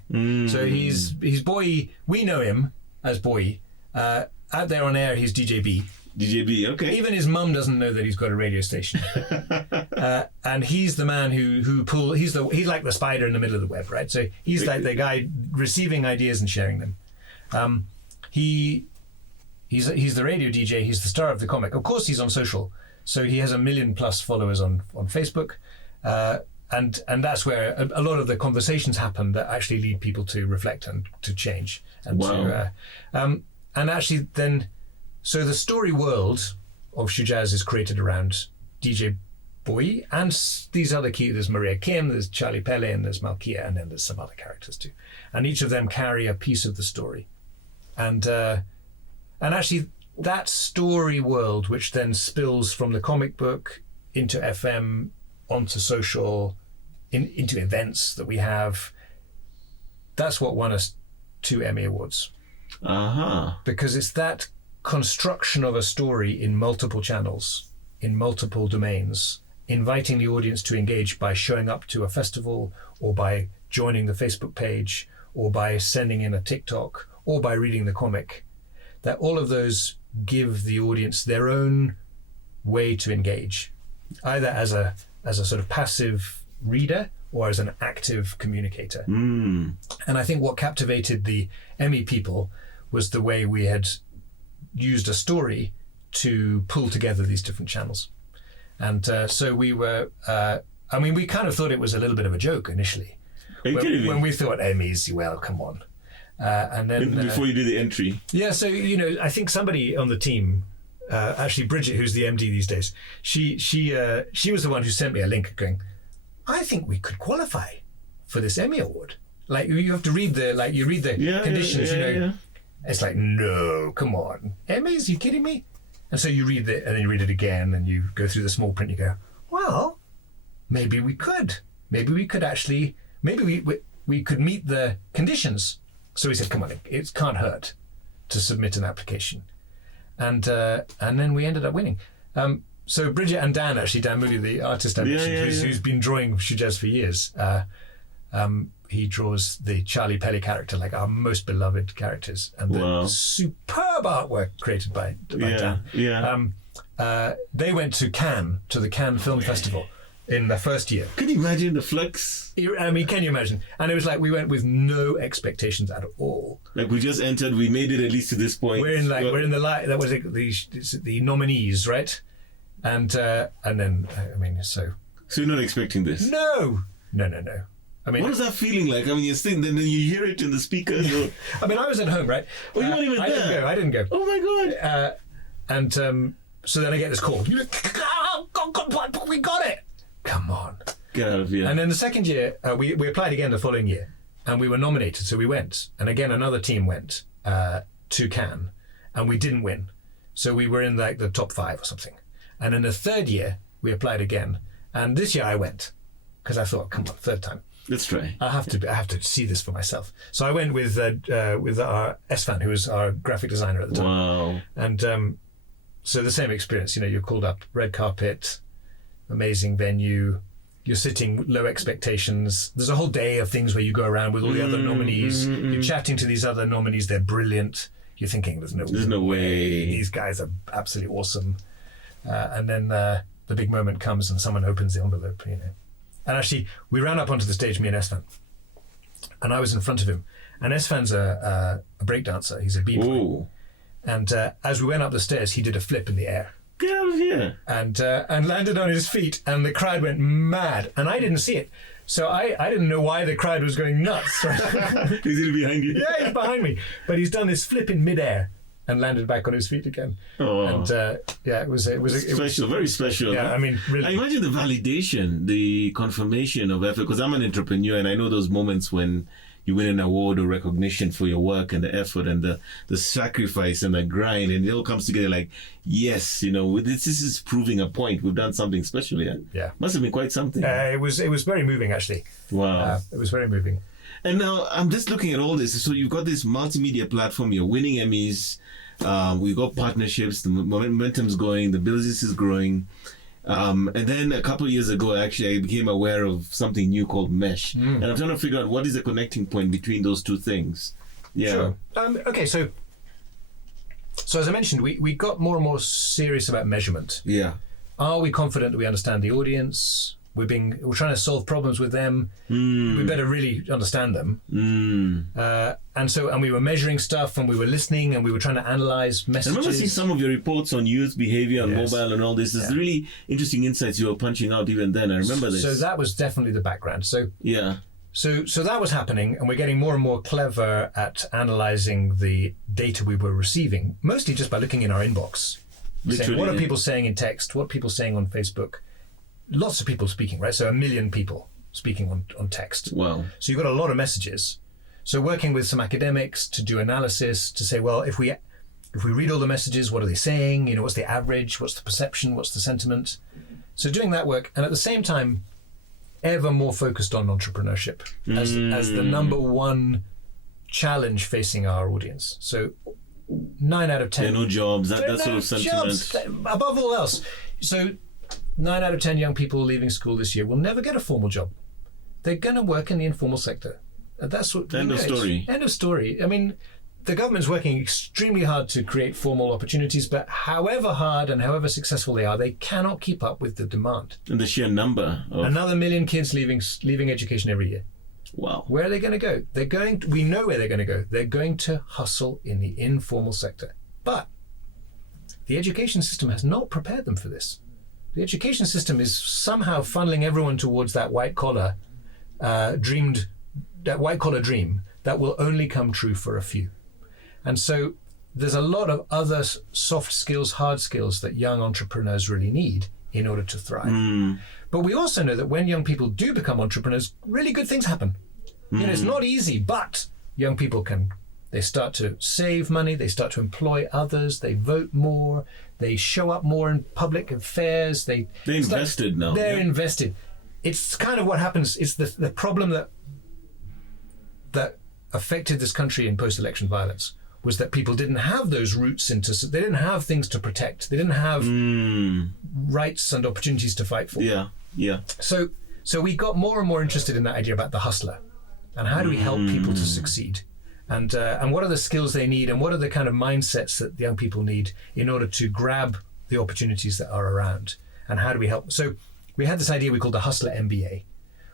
So he's Boy, we know him as Boy. Out there on air, he's DJ B. DJ B, okay. Even his mum doesn't know that he's got a radio station. And he's the man who he's like the spider in the middle of the web, right? So he's like the guy receiving ideas and sharing them. He's the radio DJ, he's the star of the comic. Of course he's on social. So he has 1 million plus followers on Facebook. And that's where a lot of the conversations happen that actually lead people to reflect and to change. And and actually then, so the story world of Shujaaz is created around DJ Boy and these other key. There's Maria Kim, there's Charlie Pele, and there's Malkia, and then there's some other characters too. And each of them carry a piece of the story. And actually that story world, which then spills from the comic book into FM, onto social, into events that we have, that's what won us 2 Emmy Awards. Because it's that construction of a story in multiple channels, in multiple domains, inviting the audience to engage by showing up to a festival, or by joining the Facebook page, or by sending in a TikTok, or by reading the comic, that all of those give the audience their own way to engage, either as a sort of passive reader or as an active communicator. And I think what captivated the Emmy people was the way we had used a story to pull together these different channels. And so we were, we kind of thought it was a little bit of a joke initially. When we thought Emmys, well, come on. And then before you do the entry. Yeah, so, I think somebody on the team, actually Bridget, who's the MD these days, she was the one who sent me a link going, I think we could qualify for this Emmy Award. Like, you have to read the conditions, It's like, no, come on. Emmys, you kidding me? And so you read it, and then you read it again, and you go through the small print, you go, well, maybe we could. Maybe we could actually, we could meet the conditions. So we said, come on, it can't hurt. to submit an application, and then we ended up winning. So Bridget and Dan Moody, the artist I mentioned, who's been drawing Shujaaz for years, he draws the Charlie Pelly character, like our most beloved characters, and the superb artwork created by Dan. They went to Cannes, to the Cannes Film Festival in the first year. Can you imagine the flex? I mean, can you imagine? And it was like we went with no expectations at all. Like we just entered, we made it at least to this point. We're in the light. That was the nominees, right? And then I mean, so you're not expecting this? No. I mean, what is that feeling like? I mean, you're sitting, then you hear it in the speakers. I mean, I was at home, right? Oh, you weren't even there? I didn't go. Oh my God. And so then I get this call. God, we got it. Come on. Get out of here. And then the second year, we applied again the following year, and we were nominated, so we went. And again, another team went to Cannes, and we didn't win. So we were in like the top 5 or something. And in the third year, we applied again. And this year I went, because I thought, come on, third time. Let's try. I have to see this for myself. So I went with our Esfan, who was our graphic designer at the time. Wow. And so the same experience, you're called up, red carpet, amazing venue, you're sitting, low expectations. There's a whole day of things where you go around with all the other nominees. You're chatting to these other nominees, they're brilliant. You're thinking, there's no way. These guys are absolutely awesome. And then the big moment comes and someone opens the envelope, And actually, we ran up onto the stage, me and Esfan, and I was in front of him. And Esfan's a breakdancer. He's a b-boy. And as we went up the stairs, he did a flip in the air. Get out of here. And landed on his feet, and the crowd went mad. And I didn't see it. So I didn't know why the crowd was going nuts. He's behind you? Yeah, he's behind me. But he's done this flip in midair and landed back on his feet again. Oh, and it was special, very special. Yeah, I mean, really. I imagine the validation, the confirmation of effort, because I'm an entrepreneur and I know those moments when you win an award or recognition for your work and the effort and the sacrifice and the grind, and it all comes together like, yes, this is proving a point. We've done something special here. Yeah. Must have been quite something. It was very moving, actually. Wow. It was very moving. And now I'm just looking at all this. So you've got this multimedia platform, you're winning Emmys, we've got partnerships, the momentum's going, the business is growing. And then a couple of years ago, actually, I became aware of something new called Mesh. And I'm trying to figure out what is the connecting point between those two things. Yeah. Sure. Okay, so as I mentioned, we got more and more serious about measurement. Yeah. Are we confident that we understand the audience? We're trying to solve problems with them. We better really understand them. And we were measuring stuff, and we were listening, and we were trying to analyze messages. I remember seeing some of your reports on youth behavior on mobile and all this. There's really interesting insights you were punching out even then. I remember this. So that was definitely the background. So that was happening, and we're getting more and more clever at analyzing the data we were receiving, mostly just by looking in our inbox. Saying, what are people saying in text? What are people saying on Facebook? Lots of people speaking, right? So 1 million people speaking on text. Wow. So you've got a lot of messages. So working with some academics to do analysis, to say, well, if we read all the messages, what are they saying? What's the average? What's the perception? What's the sentiment? So doing that work, and at the same time, ever more focused on entrepreneurship as the number one challenge facing our audience. So 9 out of 10. There are no jobs, that sort of sentiment. Jobs, above all else. So 9 out of 10 young people leaving school this year will never get a formal job. They're going to work in the informal sector. That's what. End of story. End of story. I mean, the government's working extremely hard to create formal opportunities, but however hard and however successful they are, they cannot keep up with the demand. And the sheer number of... Another 1 million kids leaving education every year. Wow. Where are they going to go? We know where they're going to go. They're going to hustle in the informal sector. But the education system has not prepared them for this. The education system is somehow funneling everyone towards that white collar dream that will only come true for a few. And so there's a lot of other soft skills, hard skills that young entrepreneurs really need in order to thrive. But we also know that when young people do become entrepreneurs, really good things happen. It's not easy, but young people they start to save money, they start to employ others, they vote more, they show up more in public affairs. They're invested now. They're invested. It's kind of what happens. It's the problem that affected this country in post-election violence was that people didn't have those roots they didn't have things to protect. They didn't have rights and opportunities to fight for. Yeah. So we got more and more interested in that idea about the hustler and how do we help people to succeed, and what are the skills they need, and what are the kind of mindsets that young people need in order to grab the opportunities that are around, and how do we help? So we had this idea we called the Hustler MBA,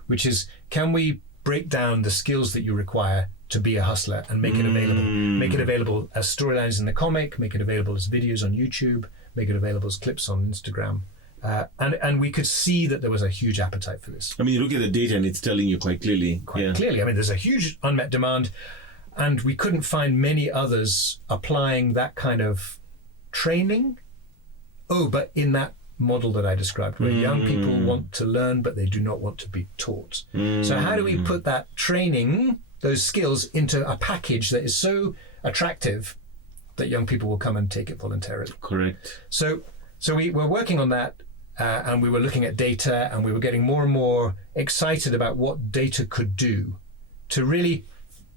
which is, can we break down the skills that you require to be a hustler and make it available? Make it available as storylines in the comic, make it available as videos on YouTube, make it available as clips on Instagram. And we could see that there was a huge appetite for this. I mean, you look at the data and it's telling you quite clearly. Clearly. I mean, there's a huge unmet demand, and we couldn't find many others applying that kind of training. But in that model that I described, where young people want to learn, but they do not want to be taught. So how do we put that training, those skills, into a package that is so attractive that young people will come and take it voluntarily? Correct. So we were working on that, and we were looking at data, and we were getting more and more excited about what data could do to really,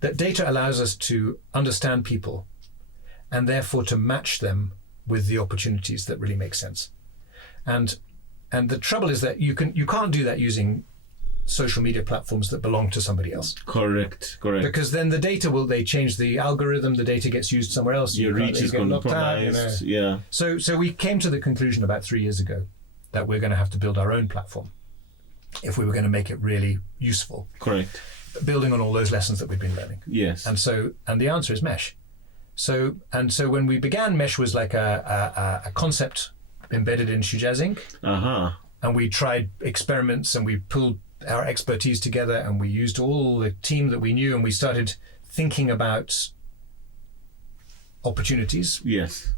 that data allows us to understand people and therefore to match them with the opportunities that really make sense. And the trouble is that you can't do that using social media platforms that belong to somebody else. Correct. Because then the data they change the algorithm, the data gets used somewhere else. Your reach is compromised. Yeah. So we came to the conclusion about 3 years ago that we're going to have to build our own platform if we were going to make it really useful. Correct. Building on all those lessons that we've been learning. Yes. And the answer is Mesh. So when we began, Mesh was like a concept embedded in Shujaaz Inc. And we tried experiments, and we pulled our expertise together, and we used all the team that we knew, and we started thinking about opportunities. Yes.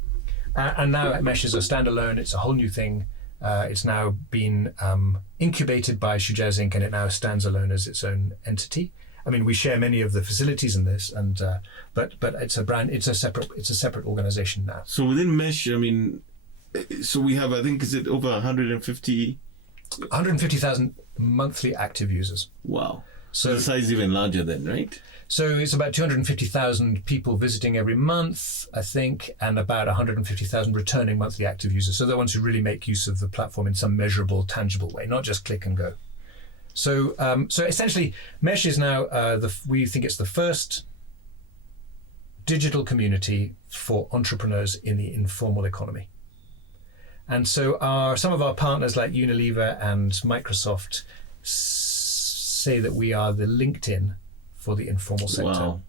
And now Mesh is a standalone. It's a whole new thing. It's now been incubated by Shujaaz Inc, and it now stands alone as its own entity. I mean, we share many of the facilities in this, and but it's a separate organization now. So within Mesh, I mean, so we have, I think, is it over 150? 150,000 monthly active users. Wow. So the size is even larger then, right? So it's about 250,000 people visiting every month, I think, and about 150,000 returning monthly active users. So they're ones who really make use of the platform in some measurable, tangible way, not just click and go. So essentially, Mesh is now, we think it's the first digital community for entrepreneurs in the informal economy. And so some of our partners like Unilever and Microsoft say that we are the LinkedIn for the informal sector. Wow.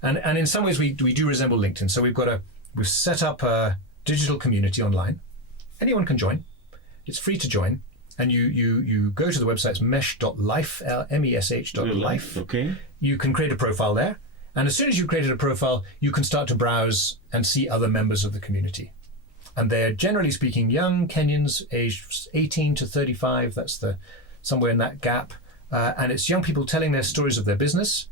And in some ways we do resemble LinkedIn. So we've set up a digital community online. Anyone can join. It's free to join. And you go to the website, it's mesh.life, mesh.life. Okay. You can create a profile there. And as soon as you've created a profile, you can start to browse and see other members of the community. And they're, generally speaking, young Kenyans aged 18 to 35. That's somewhere in that gap. And it's young people telling their stories of their business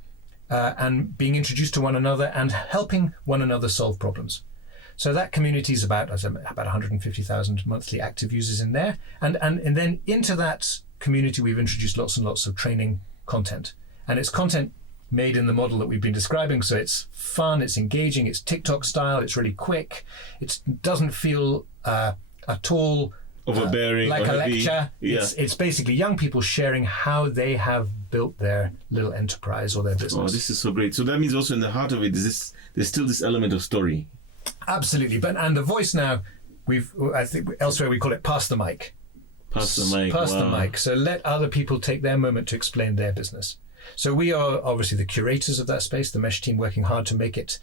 and being introduced to one another and helping one another solve problems. So that community is about 150,000 monthly active users in there. And then into that community, we've introduced lots and lots of training content. And it's content made in the model that we've been describing. So it's fun, it's engaging, it's TikTok style, it's really quick. It doesn't feel at all overbearing, like a lecture. Yeah. It's basically young people sharing how they have built their little enterprise or their business. Oh, this is so great. So that means also in the heart of it is there's still this element of story. Absolutely. And the voice now, I think elsewhere we call it pass the mic. Pass the mic. Pass wow. the mic. So let other people take their moment to explain their business. So we are obviously the curators of that space, the Mesh team working hard to make it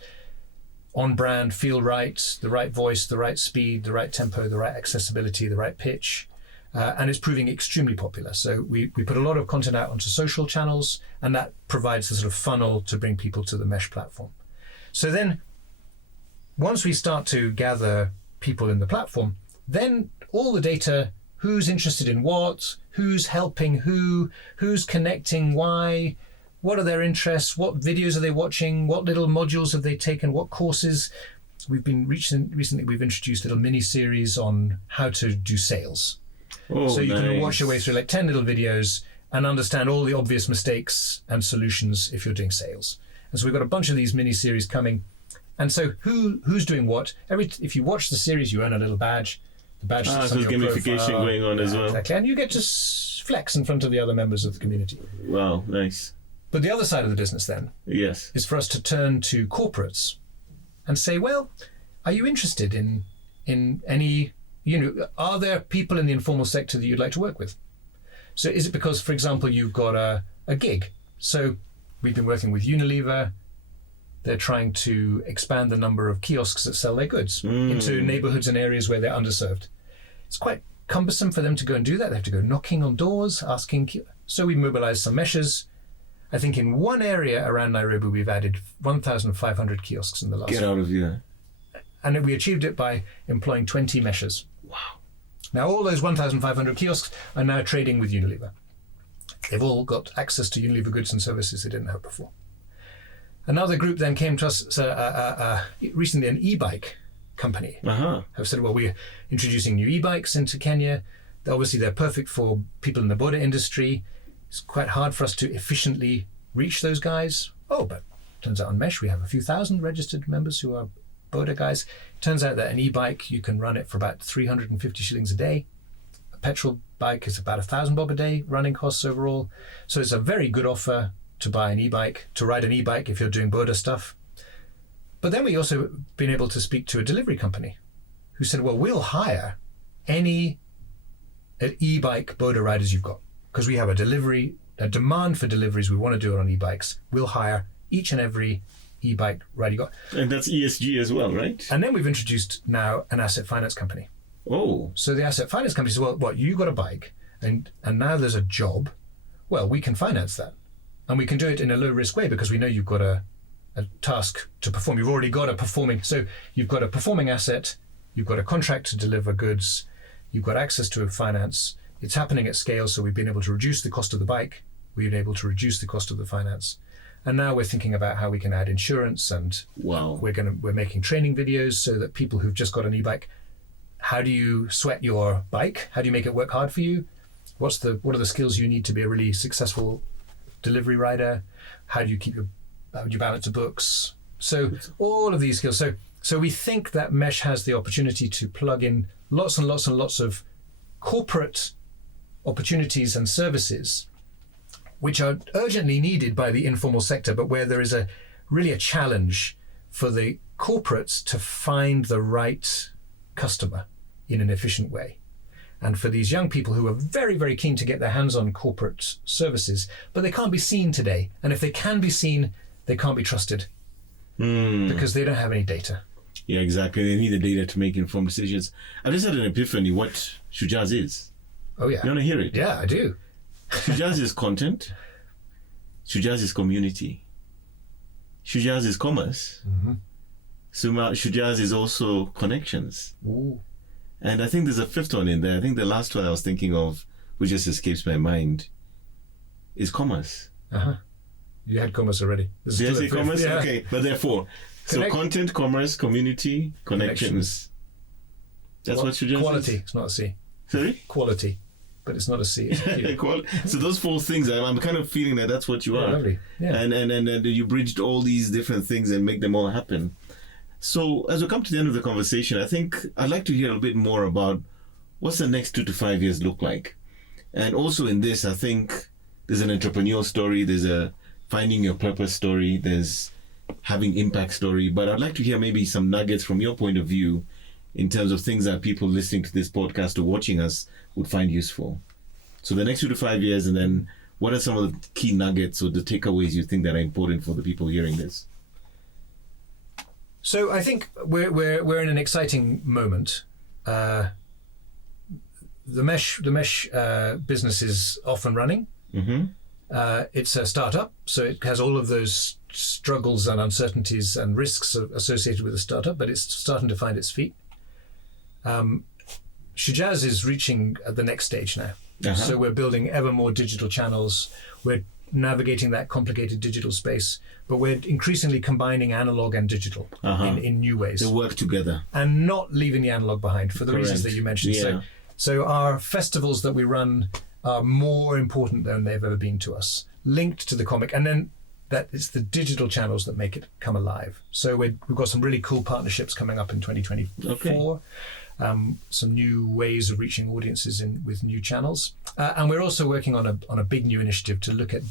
on brand, feel right, the right voice, the right speed, the right tempo, the right accessibility, the right pitch. And it's proving extremely popular. So we put a lot of content out onto social channels, and that provides the sort of funnel to bring people to the Mesh platform. So then once we start to gather people in the platform, then all the data, who's interested in what, who's helping who's connecting why, what are their interests, what videos are they watching, what little modules have they taken, what courses. Recently we've introduced little mini series on how to do sales. Oh, so you nice. can watch your way through like 10 little videos and understand all the obvious mistakes and solutions if you're doing sales. And so we've got a bunch of these mini series coming. And so who's doing what? If you watch the series, you earn a little badge. The badge sits so on there's your gamification profile. going on as well. Exactly. And you get to flex in front of the other members of the community. Wow, nice. But the other side of the business then Yes. is for us to turn to corporates and say, well, are you interested in any, are there people in the informal sector that you'd like to work with? So is it because, for example, you've got a gig? So we've been working with Unilever. They're trying to expand the number of kiosks that sell their goods into neighborhoods and areas where they're underserved. It's quite cumbersome for them to go and do that. They have to go knocking on doors, asking. So we mobilized some meshes. I think in one area around Nairobi, we've added 1,500 kiosks in the last year. Get out of here. And we achieved it by employing 20 meshes. Wow. Now, all those 1,500 kiosks are now trading with Unilever. They've all got access to Unilever goods and services they didn't have before. Another group then came to us recently, an e-bike company. Have said, well, we're introducing new e-bikes into Kenya. Obviously, they're perfect for people in the border industry. It's quite hard for us to efficiently reach those guys. But turns out on Mesh, we have a few thousand registered members who are border guys. Turns out that an e-bike, you can run it for about 350 shillings a day. A petrol bike is about 1,000 bob a day running costs overall. So it's a very good offer to buy an e-bike, to ride an e-bike if you're doing border stuff. But then we also been able to speak to a delivery company who said, well, we'll hire any e-bike border riders you've got, because we have a demand for deliveries. We want to do it on e-bikes. We'll hire each and every e-bike rider you got. And that's ESG as well, right? And then we've introduced now an asset finance company. Oh. So the asset finance company says, well, what, you got a bike and now there's a job. Well, we can finance that. And we can do it in a low risk way because we know you've got a task to perform. You've already got you've got a performing asset, you've got a contract to deliver goods, you've got access to a finance. It's happening at scale, so we've been able to reduce the cost of the bike, we've been able to reduce the cost of the finance. And now we're thinking about how we can add insurance, and we're making training videos so that people who've just got an e-bike, how do you sweat your bike? How do you make it work hard for you? What are the skills you need to be a really successful delivery rider? How do you balance the books? So all of these skills. So we think that Mesh has the opportunity to plug in lots and lots and lots of corporate opportunities and services which are urgently needed by the informal sector, but where there is really a challenge for the corporates to find the right customer in an efficient way. And for these young people who are very, very keen to get their hands on corporate services, but they can't be seen today. And if they can be seen, they can't be trusted because they don't have any data. Yeah, exactly. They need the data to make informed decisions. I just had an epiphany what Shujaaz is. Oh, yeah. You want to hear it? Yeah, I do. Shujaaz is content. Shujaaz is community. Shujaaz is commerce. Shujaaz is also connections. Ooh. And I think there's a fifth one in there. I think the last one I was thinking of, which just escapes my mind, is commerce. You had commerce already. Did I say commerce? Yeah. Okay, but therefore, so content, commerce, community, connections. That's what Shujaaz quality. is? It's not a C. Sorry? Quality. But it's not a C. It's a Q. So those four things, I'm kind of feeling that that's what you are. Lovely. Yeah. And you bridged all these different things and make them all happen. So as we come to the end of the conversation, I think I'd like to hear a bit more about what's the next 2 to 5 years look like. And also in this, I think there's an entrepreneurial story, there's a finding your purpose story, there's having impact story. But I'd like to hear maybe some nuggets from your point of view in terms of things that people listening to this podcast or watching us would find useful. So the next 2 to 5 years, and then what are some of the key nuggets or the takeaways you think that are important for the people hearing this? So I think we're in an exciting moment. The mesh business is off and running. It's a startup, so it has all of those struggles and uncertainties and risks associated with a startup, but it's starting to find its feet. Shujaaz is reaching the next stage now. So we're building ever more digital channels. We're navigating that complicated digital space, but we're increasingly combining analog and digital in new ways. They work together. And not leaving the analog behind for the reasons that you mentioned. Yeah. So our festivals that we run are more important than they've ever been to us, linked to the comic. And then that it's the digital channels that make it come alive. So we've got some really cool partnerships coming up in 2024. Okay. Some new ways of reaching audiences with new channels, and we're also working on a big new initiative to look at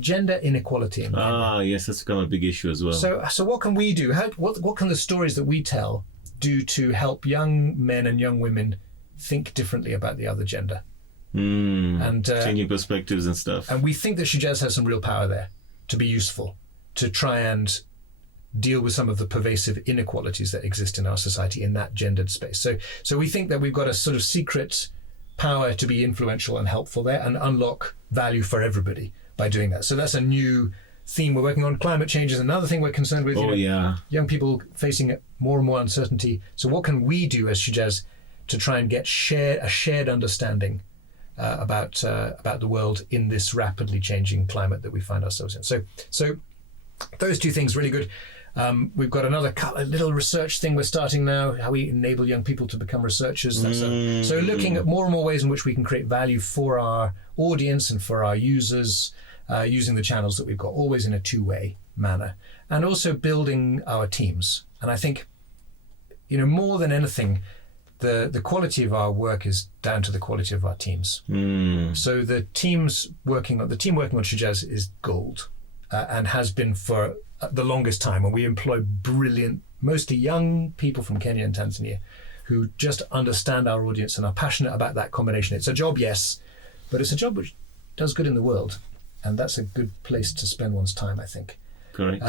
gender inequality in Kenya. Yes, that's become a big issue as well. So what can we do? What can the stories that we tell do to help young men and young women think differently about the other gender? And changing perspectives and stuff. And we think that Shujaaz has some real power there to be useful, to try and deal with some of the pervasive inequalities that exist in our society in that gendered space. So we think that we've got a sort of secret power to be influential and helpful there and unlock value for everybody by doing that. So that's a new theme we're working on. Climate change is another thing we're concerned with. Young people facing more and more uncertainty. So what can we do as Shujaaz to try and get a shared understanding about the world in this rapidly changing climate that we find ourselves in? So those two things really good. We've got a little research thing we're starting now, how we enable young people to become researchers. So looking at more and more ways in which we can create value for our audience and for our users, using the channels that we've got, always in a two-way manner, and also building our teams. And I think, more than anything, the quality of our work is down to the quality of our teams. So the team working on Shujaaz is gold, and has been for the longest time. And we employ brilliant, mostly young people from Kenya and Tanzania who just understand our audience and are passionate about that combination. It's a job, yes, but it's a job which does good in the world. And that's a good place to spend one's time, I think. Correct.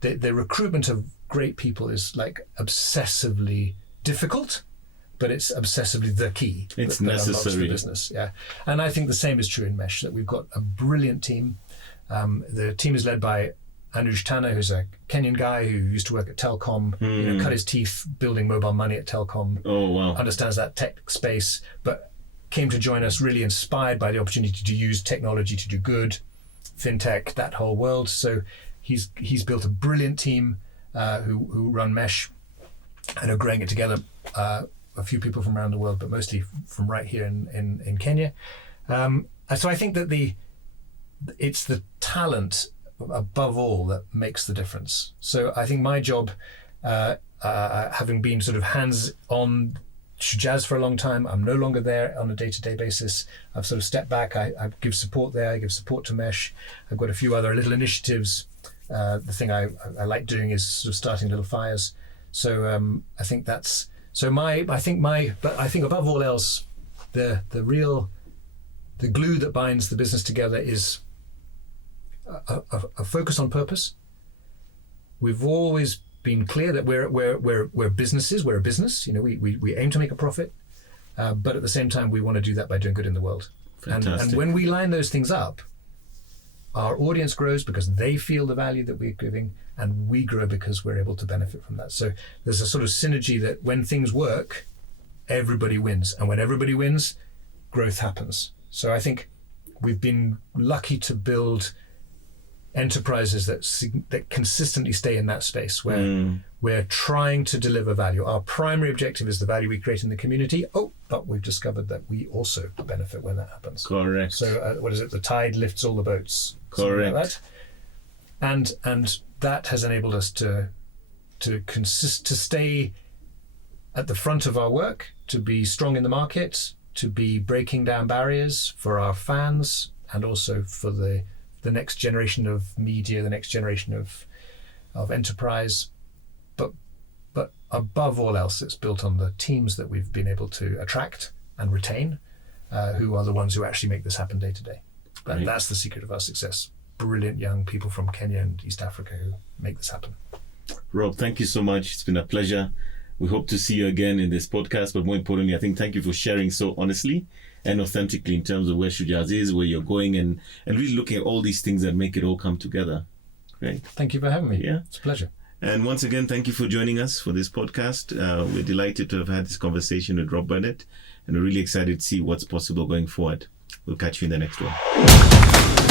The recruitment of great people is like obsessively difficult, but it's obsessively the key. It's that necessary. The business, yeah. And I think the same is true in Mesh, that we've got a brilliant team. The team is led by Anuj Tana, who's a Kenyan guy who used to work at Telcom, cut his teeth building mobile money at Telcom. Oh, wow. Understands that tech space, but came to join us really inspired by the opportunity to use technology to do good, fintech, that whole world. So he's built a brilliant team who run Mesh and are growing it together. A few people from around the world, but mostly from right here in Kenya. So I think that it's the talent above all that makes the difference. So I think my job, having been sort of hands-on Shujaaz for a long time, I'm no longer there on a day-to-day basis. I've sort of stepped back. I give support there. I give support to Mesh. I've got a few other little initiatives. The thing I like doing is sort of starting little fires. So I think that's but I think above all else, the glue that binds the business together is a focus on purpose. We've always been clear that we're businesses. We're a business. We aim to make a profit, but at the same time, we want to do that by doing good in the world. And when we line those things up, our audience grows because they feel the value that we're giving, and we grow because we're able to benefit from that. So there's a sort of synergy that when things work, everybody wins, and when everybody wins, growth happens. So I think we've been lucky to build enterprises that consistently stay in that space where we're trying to deliver value. Our primary objective is the value we create in the community. But we've discovered that we also benefit when that happens. Correct. So what is it? The tide lifts all the boats. Correct. Like that. And that has enabled us to stay at the front of our work, to be strong in the market, to be breaking down barriers for our fans, and also for the next generation of media, the next generation of enterprise. But above all else, it's built on the teams that we've been able to attract and retain, who are the ones who actually make this happen day to day. And that's the secret of our success. Brilliant young people from Kenya and East Africa who make this happen. Rob, thank you so much. It's been a pleasure. We hope to see you again in this podcast, but more importantly, I think thank you for sharing so honestly and authentically in terms of where Shujaaz is, where you're going, and really looking at all these things that make it all come together. Great. Thank you for having me. Yeah. It's a pleasure. And once again, thank you for joining us for this podcast. We're delighted to have had this conversation with Rob Burnet, and we're really excited to see what's possible going forward. We'll catch you in the next one.